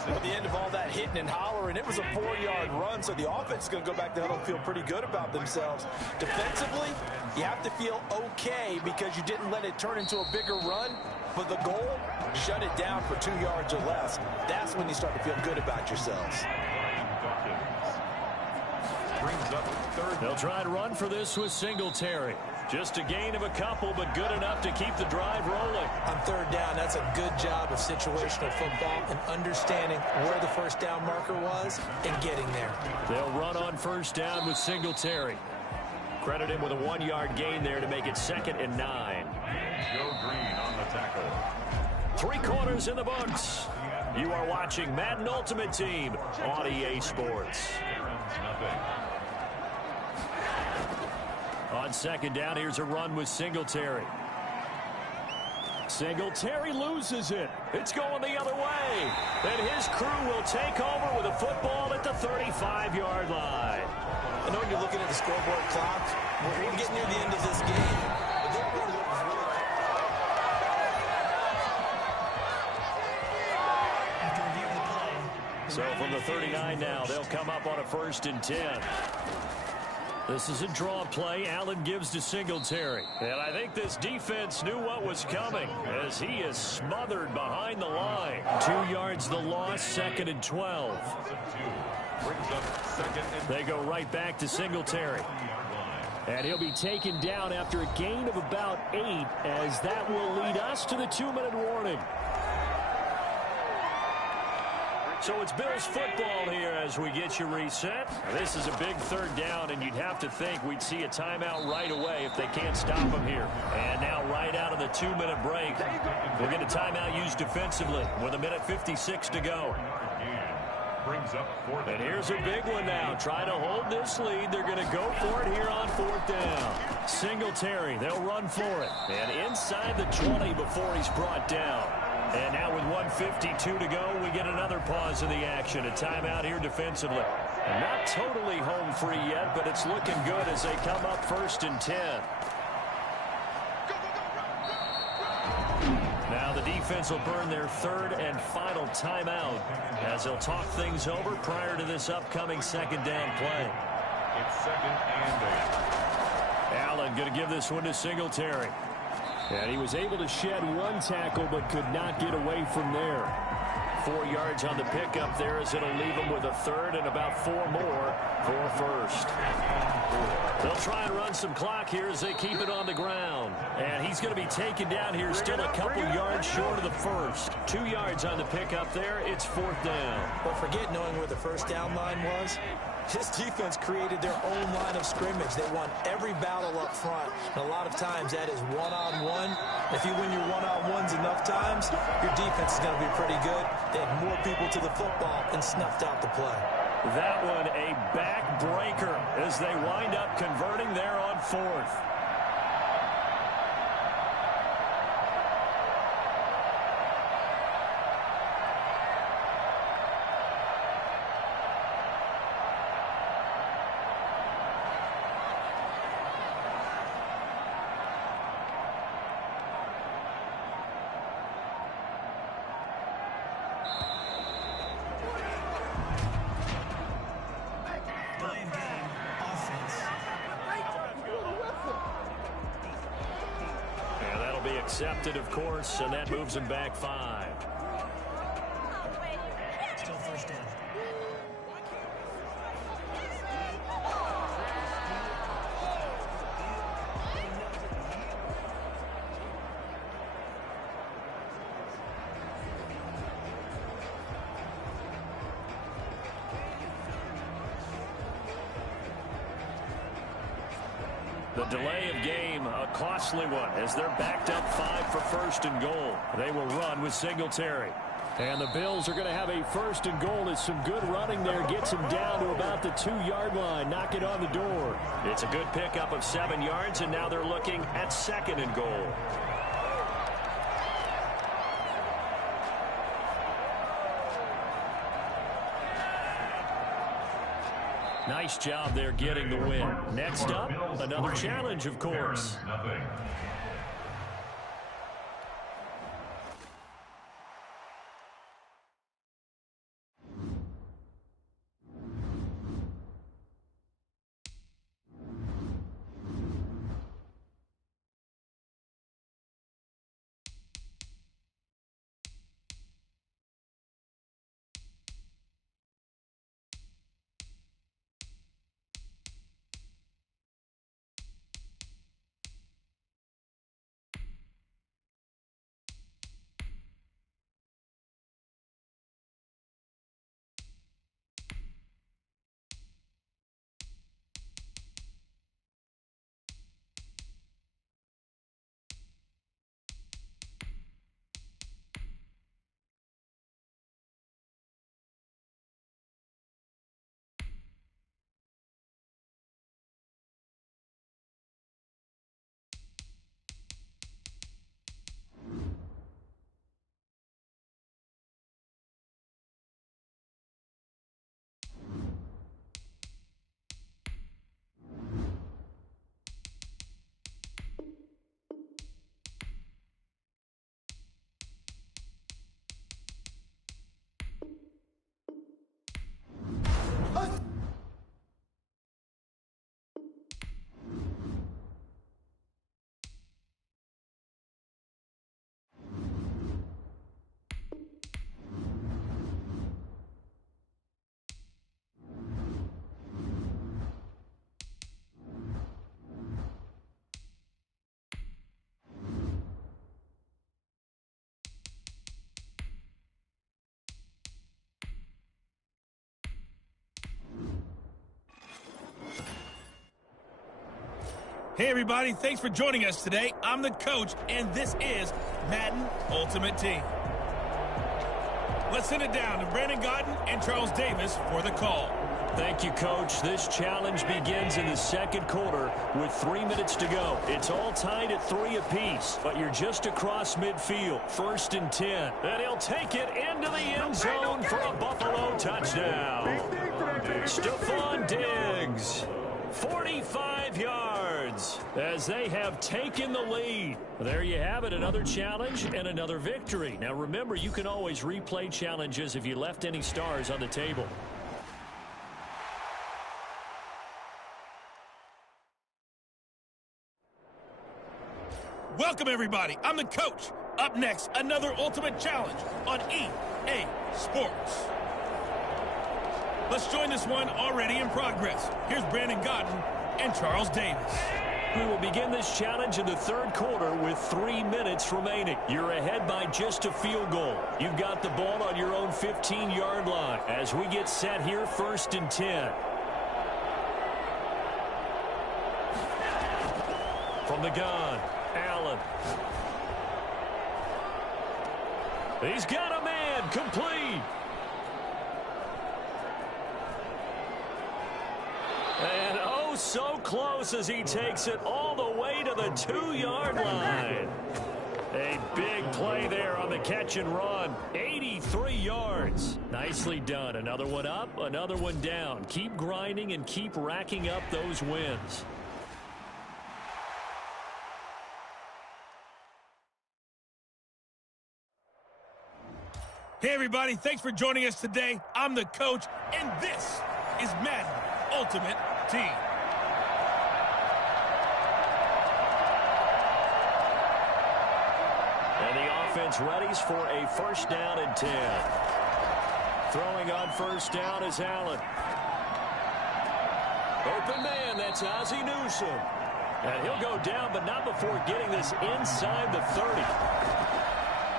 At the end of all that hitting and hollering, it was a 4-yard run, so the offense is going to go back to huddle and feel pretty good about themselves. Defensively, you have to feel okay because you didn't let it turn into a bigger run. But the goal, shut it down for 2 yards or less. That's when you start to feel good about yourselves. They'll try and run for this with Singletary. Just a gain of a couple, but good enough to keep the drive rolling. On 3rd down, that's a good job of situational football and understanding where the 1st down marker was and getting there. They'll run on 1st down with Singletary. Credit him with a 1-yard gain there to make it 2nd and 9. Joe Green on the tackle. 3 quarters in the books. You are watching Madden Ultimate Team on EA Sports. On 2nd down, here's a run with Singletary. Singletary loses it. It's going the other way. And his crew will take over with a football at the 35-yard line. I know when you're looking at the scoreboard clock, we're getting near the end of this game. So from the 39 now, they'll come up on a 1st and 10. This is a draw play. Allen gives to Singletary. And I think this defense knew what was coming as he is smothered behind the line. 2 yards the loss, 2nd and 12. They go right back to Singletary. And he'll be taken down after a gain of about 8, as that will lead us to the 2-minute warning. So it's Bills football here as we get you reset. This is a big 3rd down, and you'd have to think we'd see a timeout right away if they can't stop them here. And now right out of the 2-minute break, we'll get a timeout used defensively with 1:56 to go. And here's a big one now. Trying to hold this lead. They're going to go for it here on 4th down. Singletary, they'll run for it. And inside the 20 before he's brought down. And now with 1:52 to go, we get another pause in the action. A timeout here defensively. And not totally home free yet, but it's looking good as they come up 1st and 10. Now the defense will burn their 3rd and final timeout as they'll talk things over prior to this upcoming 2nd down play. It's 2nd and 8. Allen going to give this one to Singletary. And he was able to shed 1 tackle but could not get away from there. 4 yards on the pickup there as it'll leave him with a 3rd and about 4 more for a 1st. They'll try and run some clock here as they keep it on the ground. And he's going to be taken down here still a couple yards short of the 1st. 2 yards on the pickup there. It's 4th down. But forget knowing where the 1st down line was. This defense created their own line of scrimmage. They won every battle up front. And a lot of times that is one-on-one. If you win your one-on-ones enough times, your defense is going to be pretty good. They had more people to the football and snuffed out the play. That one a backbreaker as they wind up converting there on 4th. Accepted, of course, and that moves him back 5. Still 1st down. The delay of game, a costly one, as they're backed up 5 for 1st and goal. They will run with Singletary. And the Bills are going to have a 1st and goal as some good running there gets him down to about the 2-yard line. Knock it on the door. It's a good pickup of 7 yards, and now they're looking at 2nd and goal. Nice job there getting the win. Next up, another challenge, of course. Hey, everybody. Thanks for joining us today. I'm the coach, and this is Madden Ultimate Team. Let's send it down to Brandon Gaudin and Charles Davis for the call. Thank you, Coach. This challenge begins in the second quarter with 3 minutes to go. It's all tied at 3 apiece, but you're just across midfield. 1st and 10. And he'll take it into the end zone for a Buffalo touchdown. Stephon Diggs, 45 yards, as they have taken the lead. There you have it, another challenge and another victory. Now remember, you can always replay challenges if you left any stars on the table. Welcome, everybody. I'm the coach. Up next, another Ultimate Challenge on EA Sports. Let's join this one already in progress. Here's Brandon Gaudin and Charles Davis. We will begin this challenge in the third quarter with 3 minutes remaining. You're ahead by just a field goal. You've got the ball on your own 15-yard line as we get set here, 1st and 10. From the gun, Allen. He's got a man, complete. And oh, so close as he takes it all the way to the 2-yard line. A big play there on the catch and run. 83 yards. Nicely done. Another one up, another one down. Keep grinding and keep racking up those wins. Hey, everybody. Thanks for joining us today. I'm the coach, and this is Madden Ultimate Team. And the offense readies for a 1st down and 10. Throwing on 1st down is Allen. Open man, that's Ozzie Newsome. And he'll go down, but not before getting this inside the 30.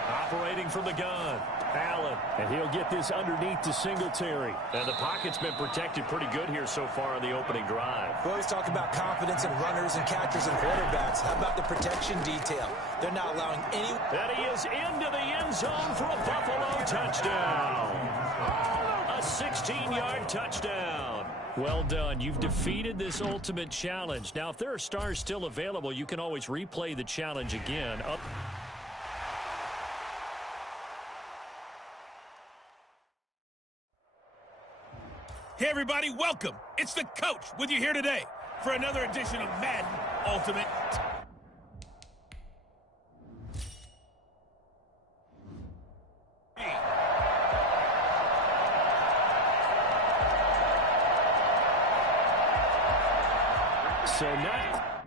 Operating from the gun, Allen. And he'll get this underneath to Singletary. And the pocket's been protected pretty good here so far on the opening drive. We always talk about confidence in runners and catchers and quarterbacks. How about the protection detail? They're not allowing any... And he is into the end zone for a Buffalo touchdown. A 16-yard touchdown. Well done. You've defeated this ultimate challenge. Now, if there are stars still available, you can always replay the challenge again. Hey, everybody, welcome. It's the coach with you here today for another edition of Madden Ultimate. So now...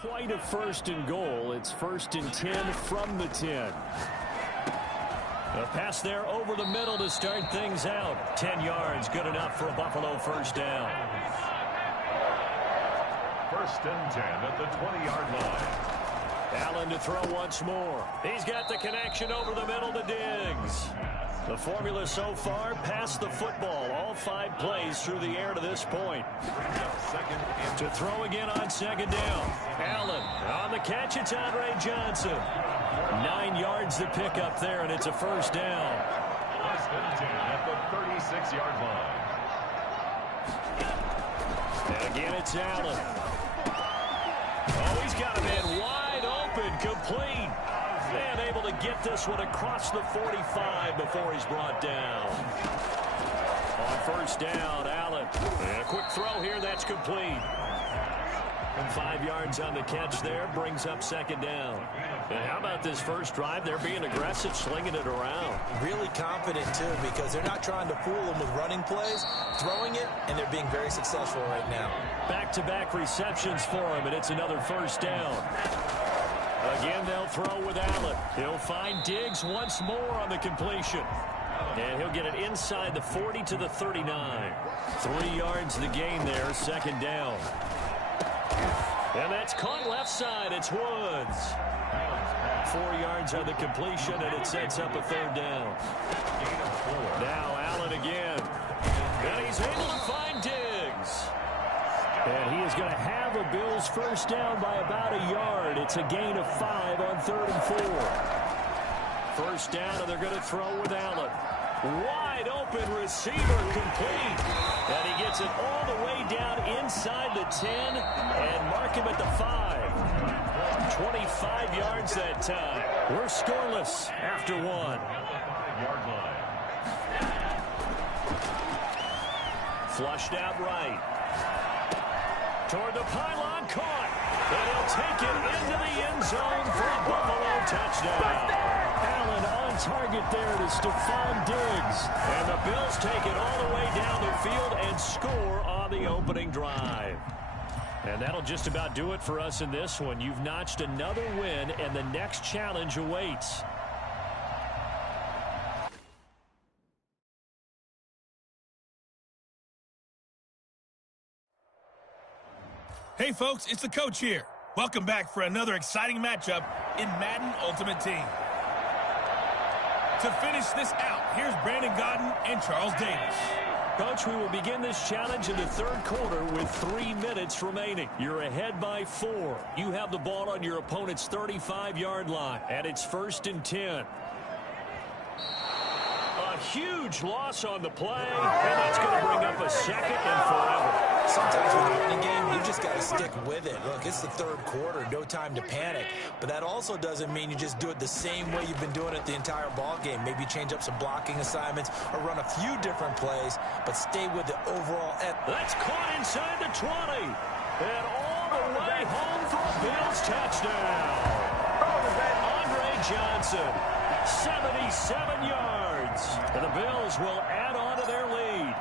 quite a 1st and goal. It's 1st and 10 from the 10. A pass there over the middle to start things out. 10 yards, good enough for a Buffalo 1st down. 1st and 10 at the 20-yard line. Allen to throw once more. He's got the connection over the middle to Diggs. The formula so far, pass the football. All 5 plays through the air to this point. To throw again on 2nd down. Allen on the catch, it's Andre Johnson. 9 yards to pick up there, and it's a 1st down. 1st and 10 at the 36-yard line. And again, it's Allen. Oh, he's got a man wide open, complete. And able to get this one across the 45 before he's brought down. On 1st down, Allen. And a quick throw here, that's complete. And 5 yards on the catch there brings up 2nd down. And how about this first drive? They're being aggressive, slinging it around. Really confident, too, because they're not trying to fool them with running plays, throwing it, and they're being very successful right now. Back-to-back receptions for him, and it's another 1st down. Again, they'll throw with Allen. He'll find Diggs once more on the completion. And he'll get it inside the 40 to the 39. 3 yards the gain there, 2nd down. And that's caught left side. It's Woods. 4 yards on the completion, and it sets up a 3rd down. Now Allen again. And he's able to find Diggs. And he is going to have a Bills first down by about a yard. It's a gain of 5 on 3rd and 4. First down, and they're going to throw with Allen. Wide open receiver complete. And he gets it all the way down inside the 10 and mark him at the 5. 25 yards that time. We're scoreless after 1. Yard line. Flushed out right. Toward the pylon, caught. And he'll take it into the end zone for a Buffalo touchdown. Allen on target there to Stephon Diggs. And the Bills take it all the way down the field and score on the opening drive. And that'll just about do it for us in this one. You've notched another win, and the next challenge awaits. Hey, folks, it's the coach here. Welcome back for another exciting matchup in Madden Ultimate Team. To finish this out, here's Brandon Gaudin and Charles Davis. Coach, we will begin this challenge in the 3rd quarter with 3 minutes remaining. You're ahead by 4. You have the ball on your opponent's 35-yard line, and it's 1st and 10. A huge loss on the play, and that's going to bring up a 2nd and forever. Sometimes with the running game, you just got to stick with it. Look, it's the 3rd quarter, no time to panic. But that also doesn't mean you just do it the same way you've been doing it the entire ball game. Maybe change up some blocking assignments or run a few different plays, but stay with the overall. That's caught inside the 20. And all the way home for a Bills touchdown. Andre Johnson, 77 yards. And the Bills will add on to their lead.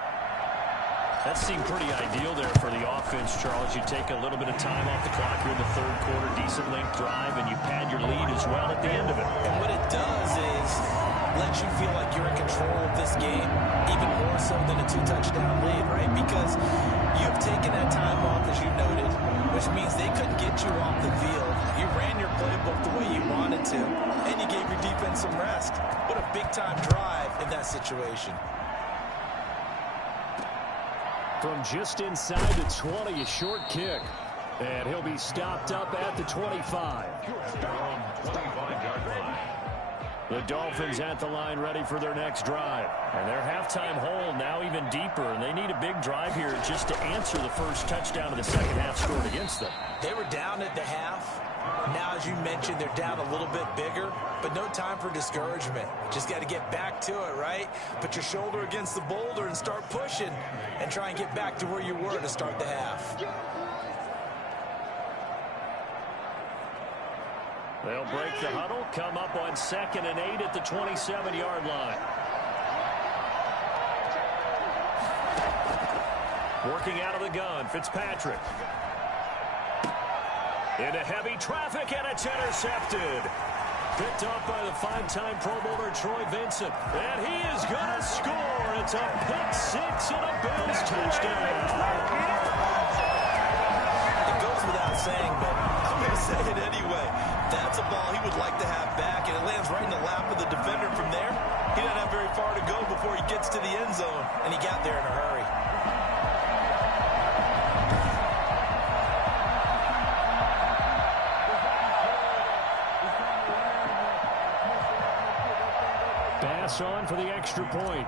That seemed pretty ideal there for the offense, Charles. You take a little bit of time off the clock here in the 3rd quarter, decent length drive, and you pad your lead as well at the end of it. And what it does is let you feel like you're in control of this game, even more so than a 2-touchdown lead, right? Because you've taken that time off, as you noted, which means they couldn't get you off the field. You ran your playbook the way you wanted to, and you gave your defense some rest. What a big-time drive in that situation. From just inside the 20, a short kick. And he'll be stopped up at the 25. The Dolphins at the line ready for their next drive. And their halftime hole now even deeper. And they need a big drive here just to answer the first touchdown of the second half scored against them. They were down at the half. Now, as you mentioned, they're down a little bit bigger, but no time for discouragement. Just got to get back to it, right? Put your shoulder against the boulder and start pushing and try and get back to where you were to start the half. They'll break the huddle, come up on 2nd and 8 at the 27-yard line. Working out of the gun, Fitzpatrick. Into heavy traffic, and it's intercepted. Picked off by the 5-time Pro Bowler Troy Vincent. And he is going to score. It's a pick 6 and a Bills touchdown. It goes without saying, but I'm going to say it anyway. That's a ball he would like to have back, and it lands right in the lap of the defender. From there, he doesn't have very far to go before he gets to the end zone, and he got there in a hurry. Pass on for the extra point.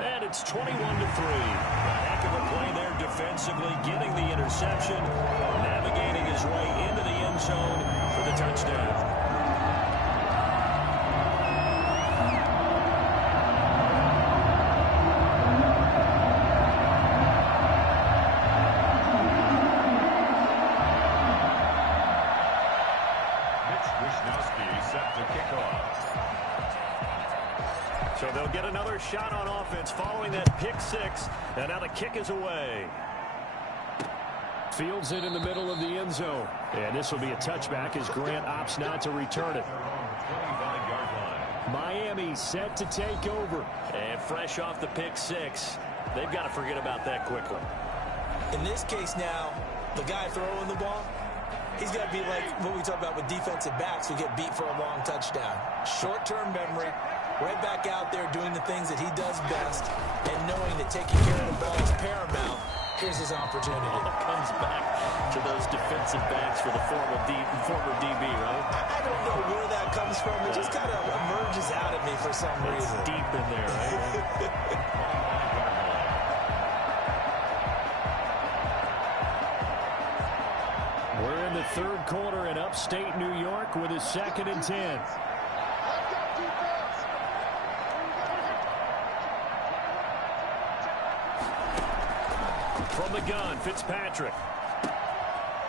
And it's 21-3. Heck of a play there defensively, getting the interception, navigating his way into the end zone for the touchdown. So they'll get another shot on offense following that pick 6. And now the kick is away. Fields it in the middle of the end zone. And this will be a touchback as Grant opts not to return it. Miami set to take over. And fresh off the pick 6, they've got to forget about that quickly. In this case now, the guy throwing the ball, He's got to be like what we talk about with defensive backs who get beat for a long touchdown. Short-term memory, right back out there doing the things that he does best, and knowing that taking care of the ball is paramount. Here's his opportunity. It all comes back to those defensive backs for the former DB, right? I don't know where that comes from. It just kind of emerges out of me for some reason. It's deep in there, right? We're in the third quarter in upstate New York with a 2nd and 10. From the gun, Fitzpatrick.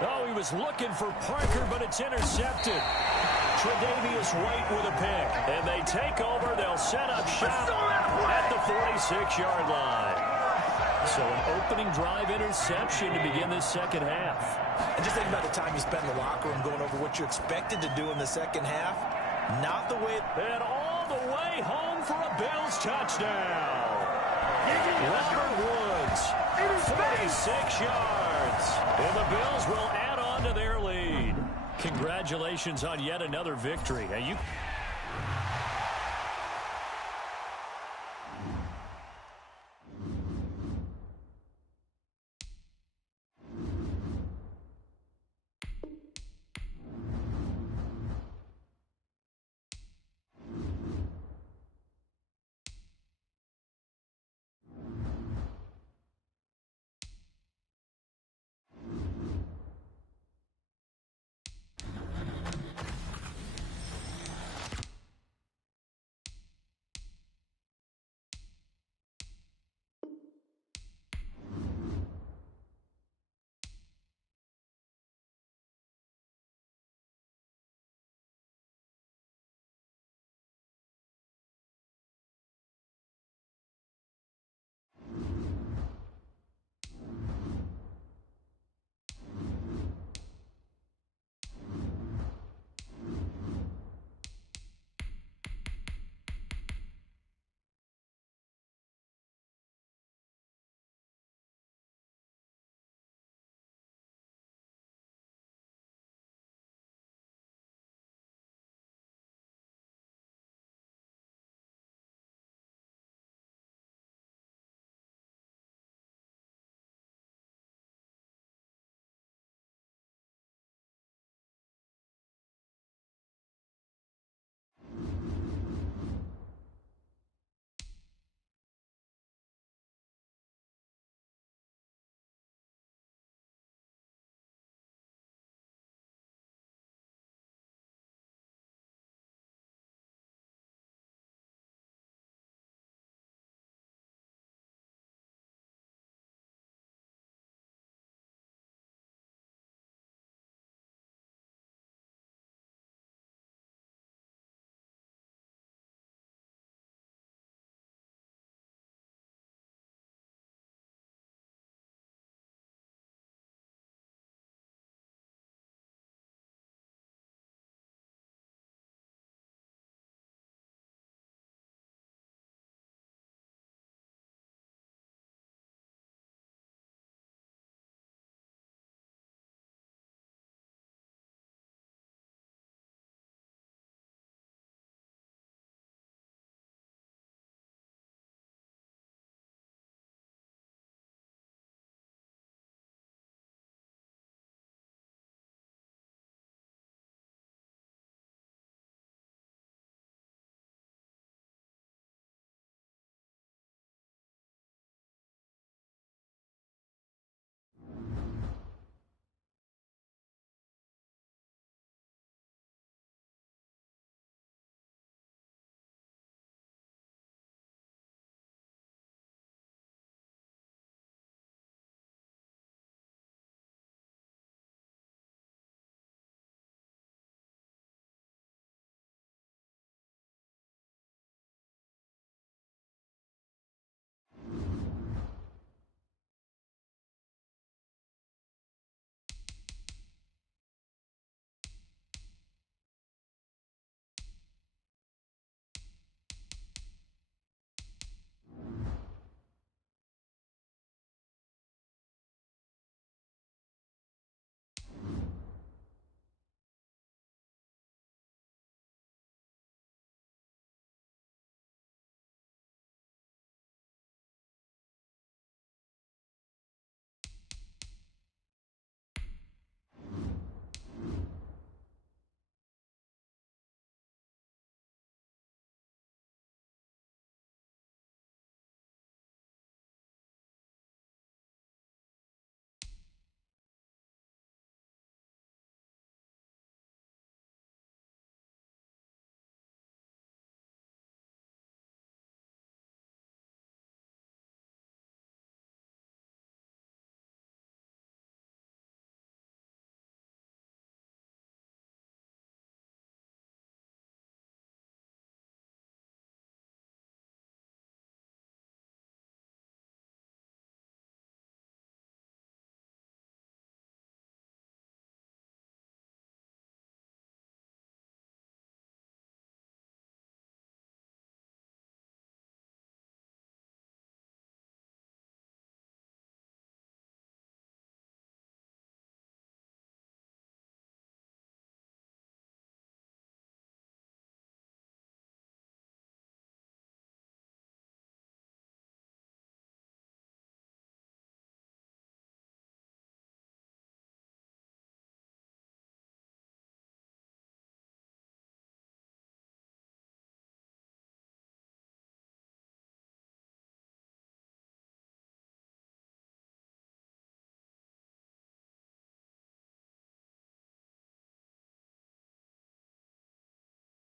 Oh, he was looking for Parker, but it's intercepted. Tre'Davious White with a pick. And they take over. They'll set up shop at the 46-yard line. So an opening drive interception to begin this second half. And just think about the time you spent in the locker room going over what you expected to do in the second half. Not the way. And all the way home for a Bills touchdown. Robert Woods, 46 yards. And the Bills will add on to their lead. Congratulations on yet another victory. Now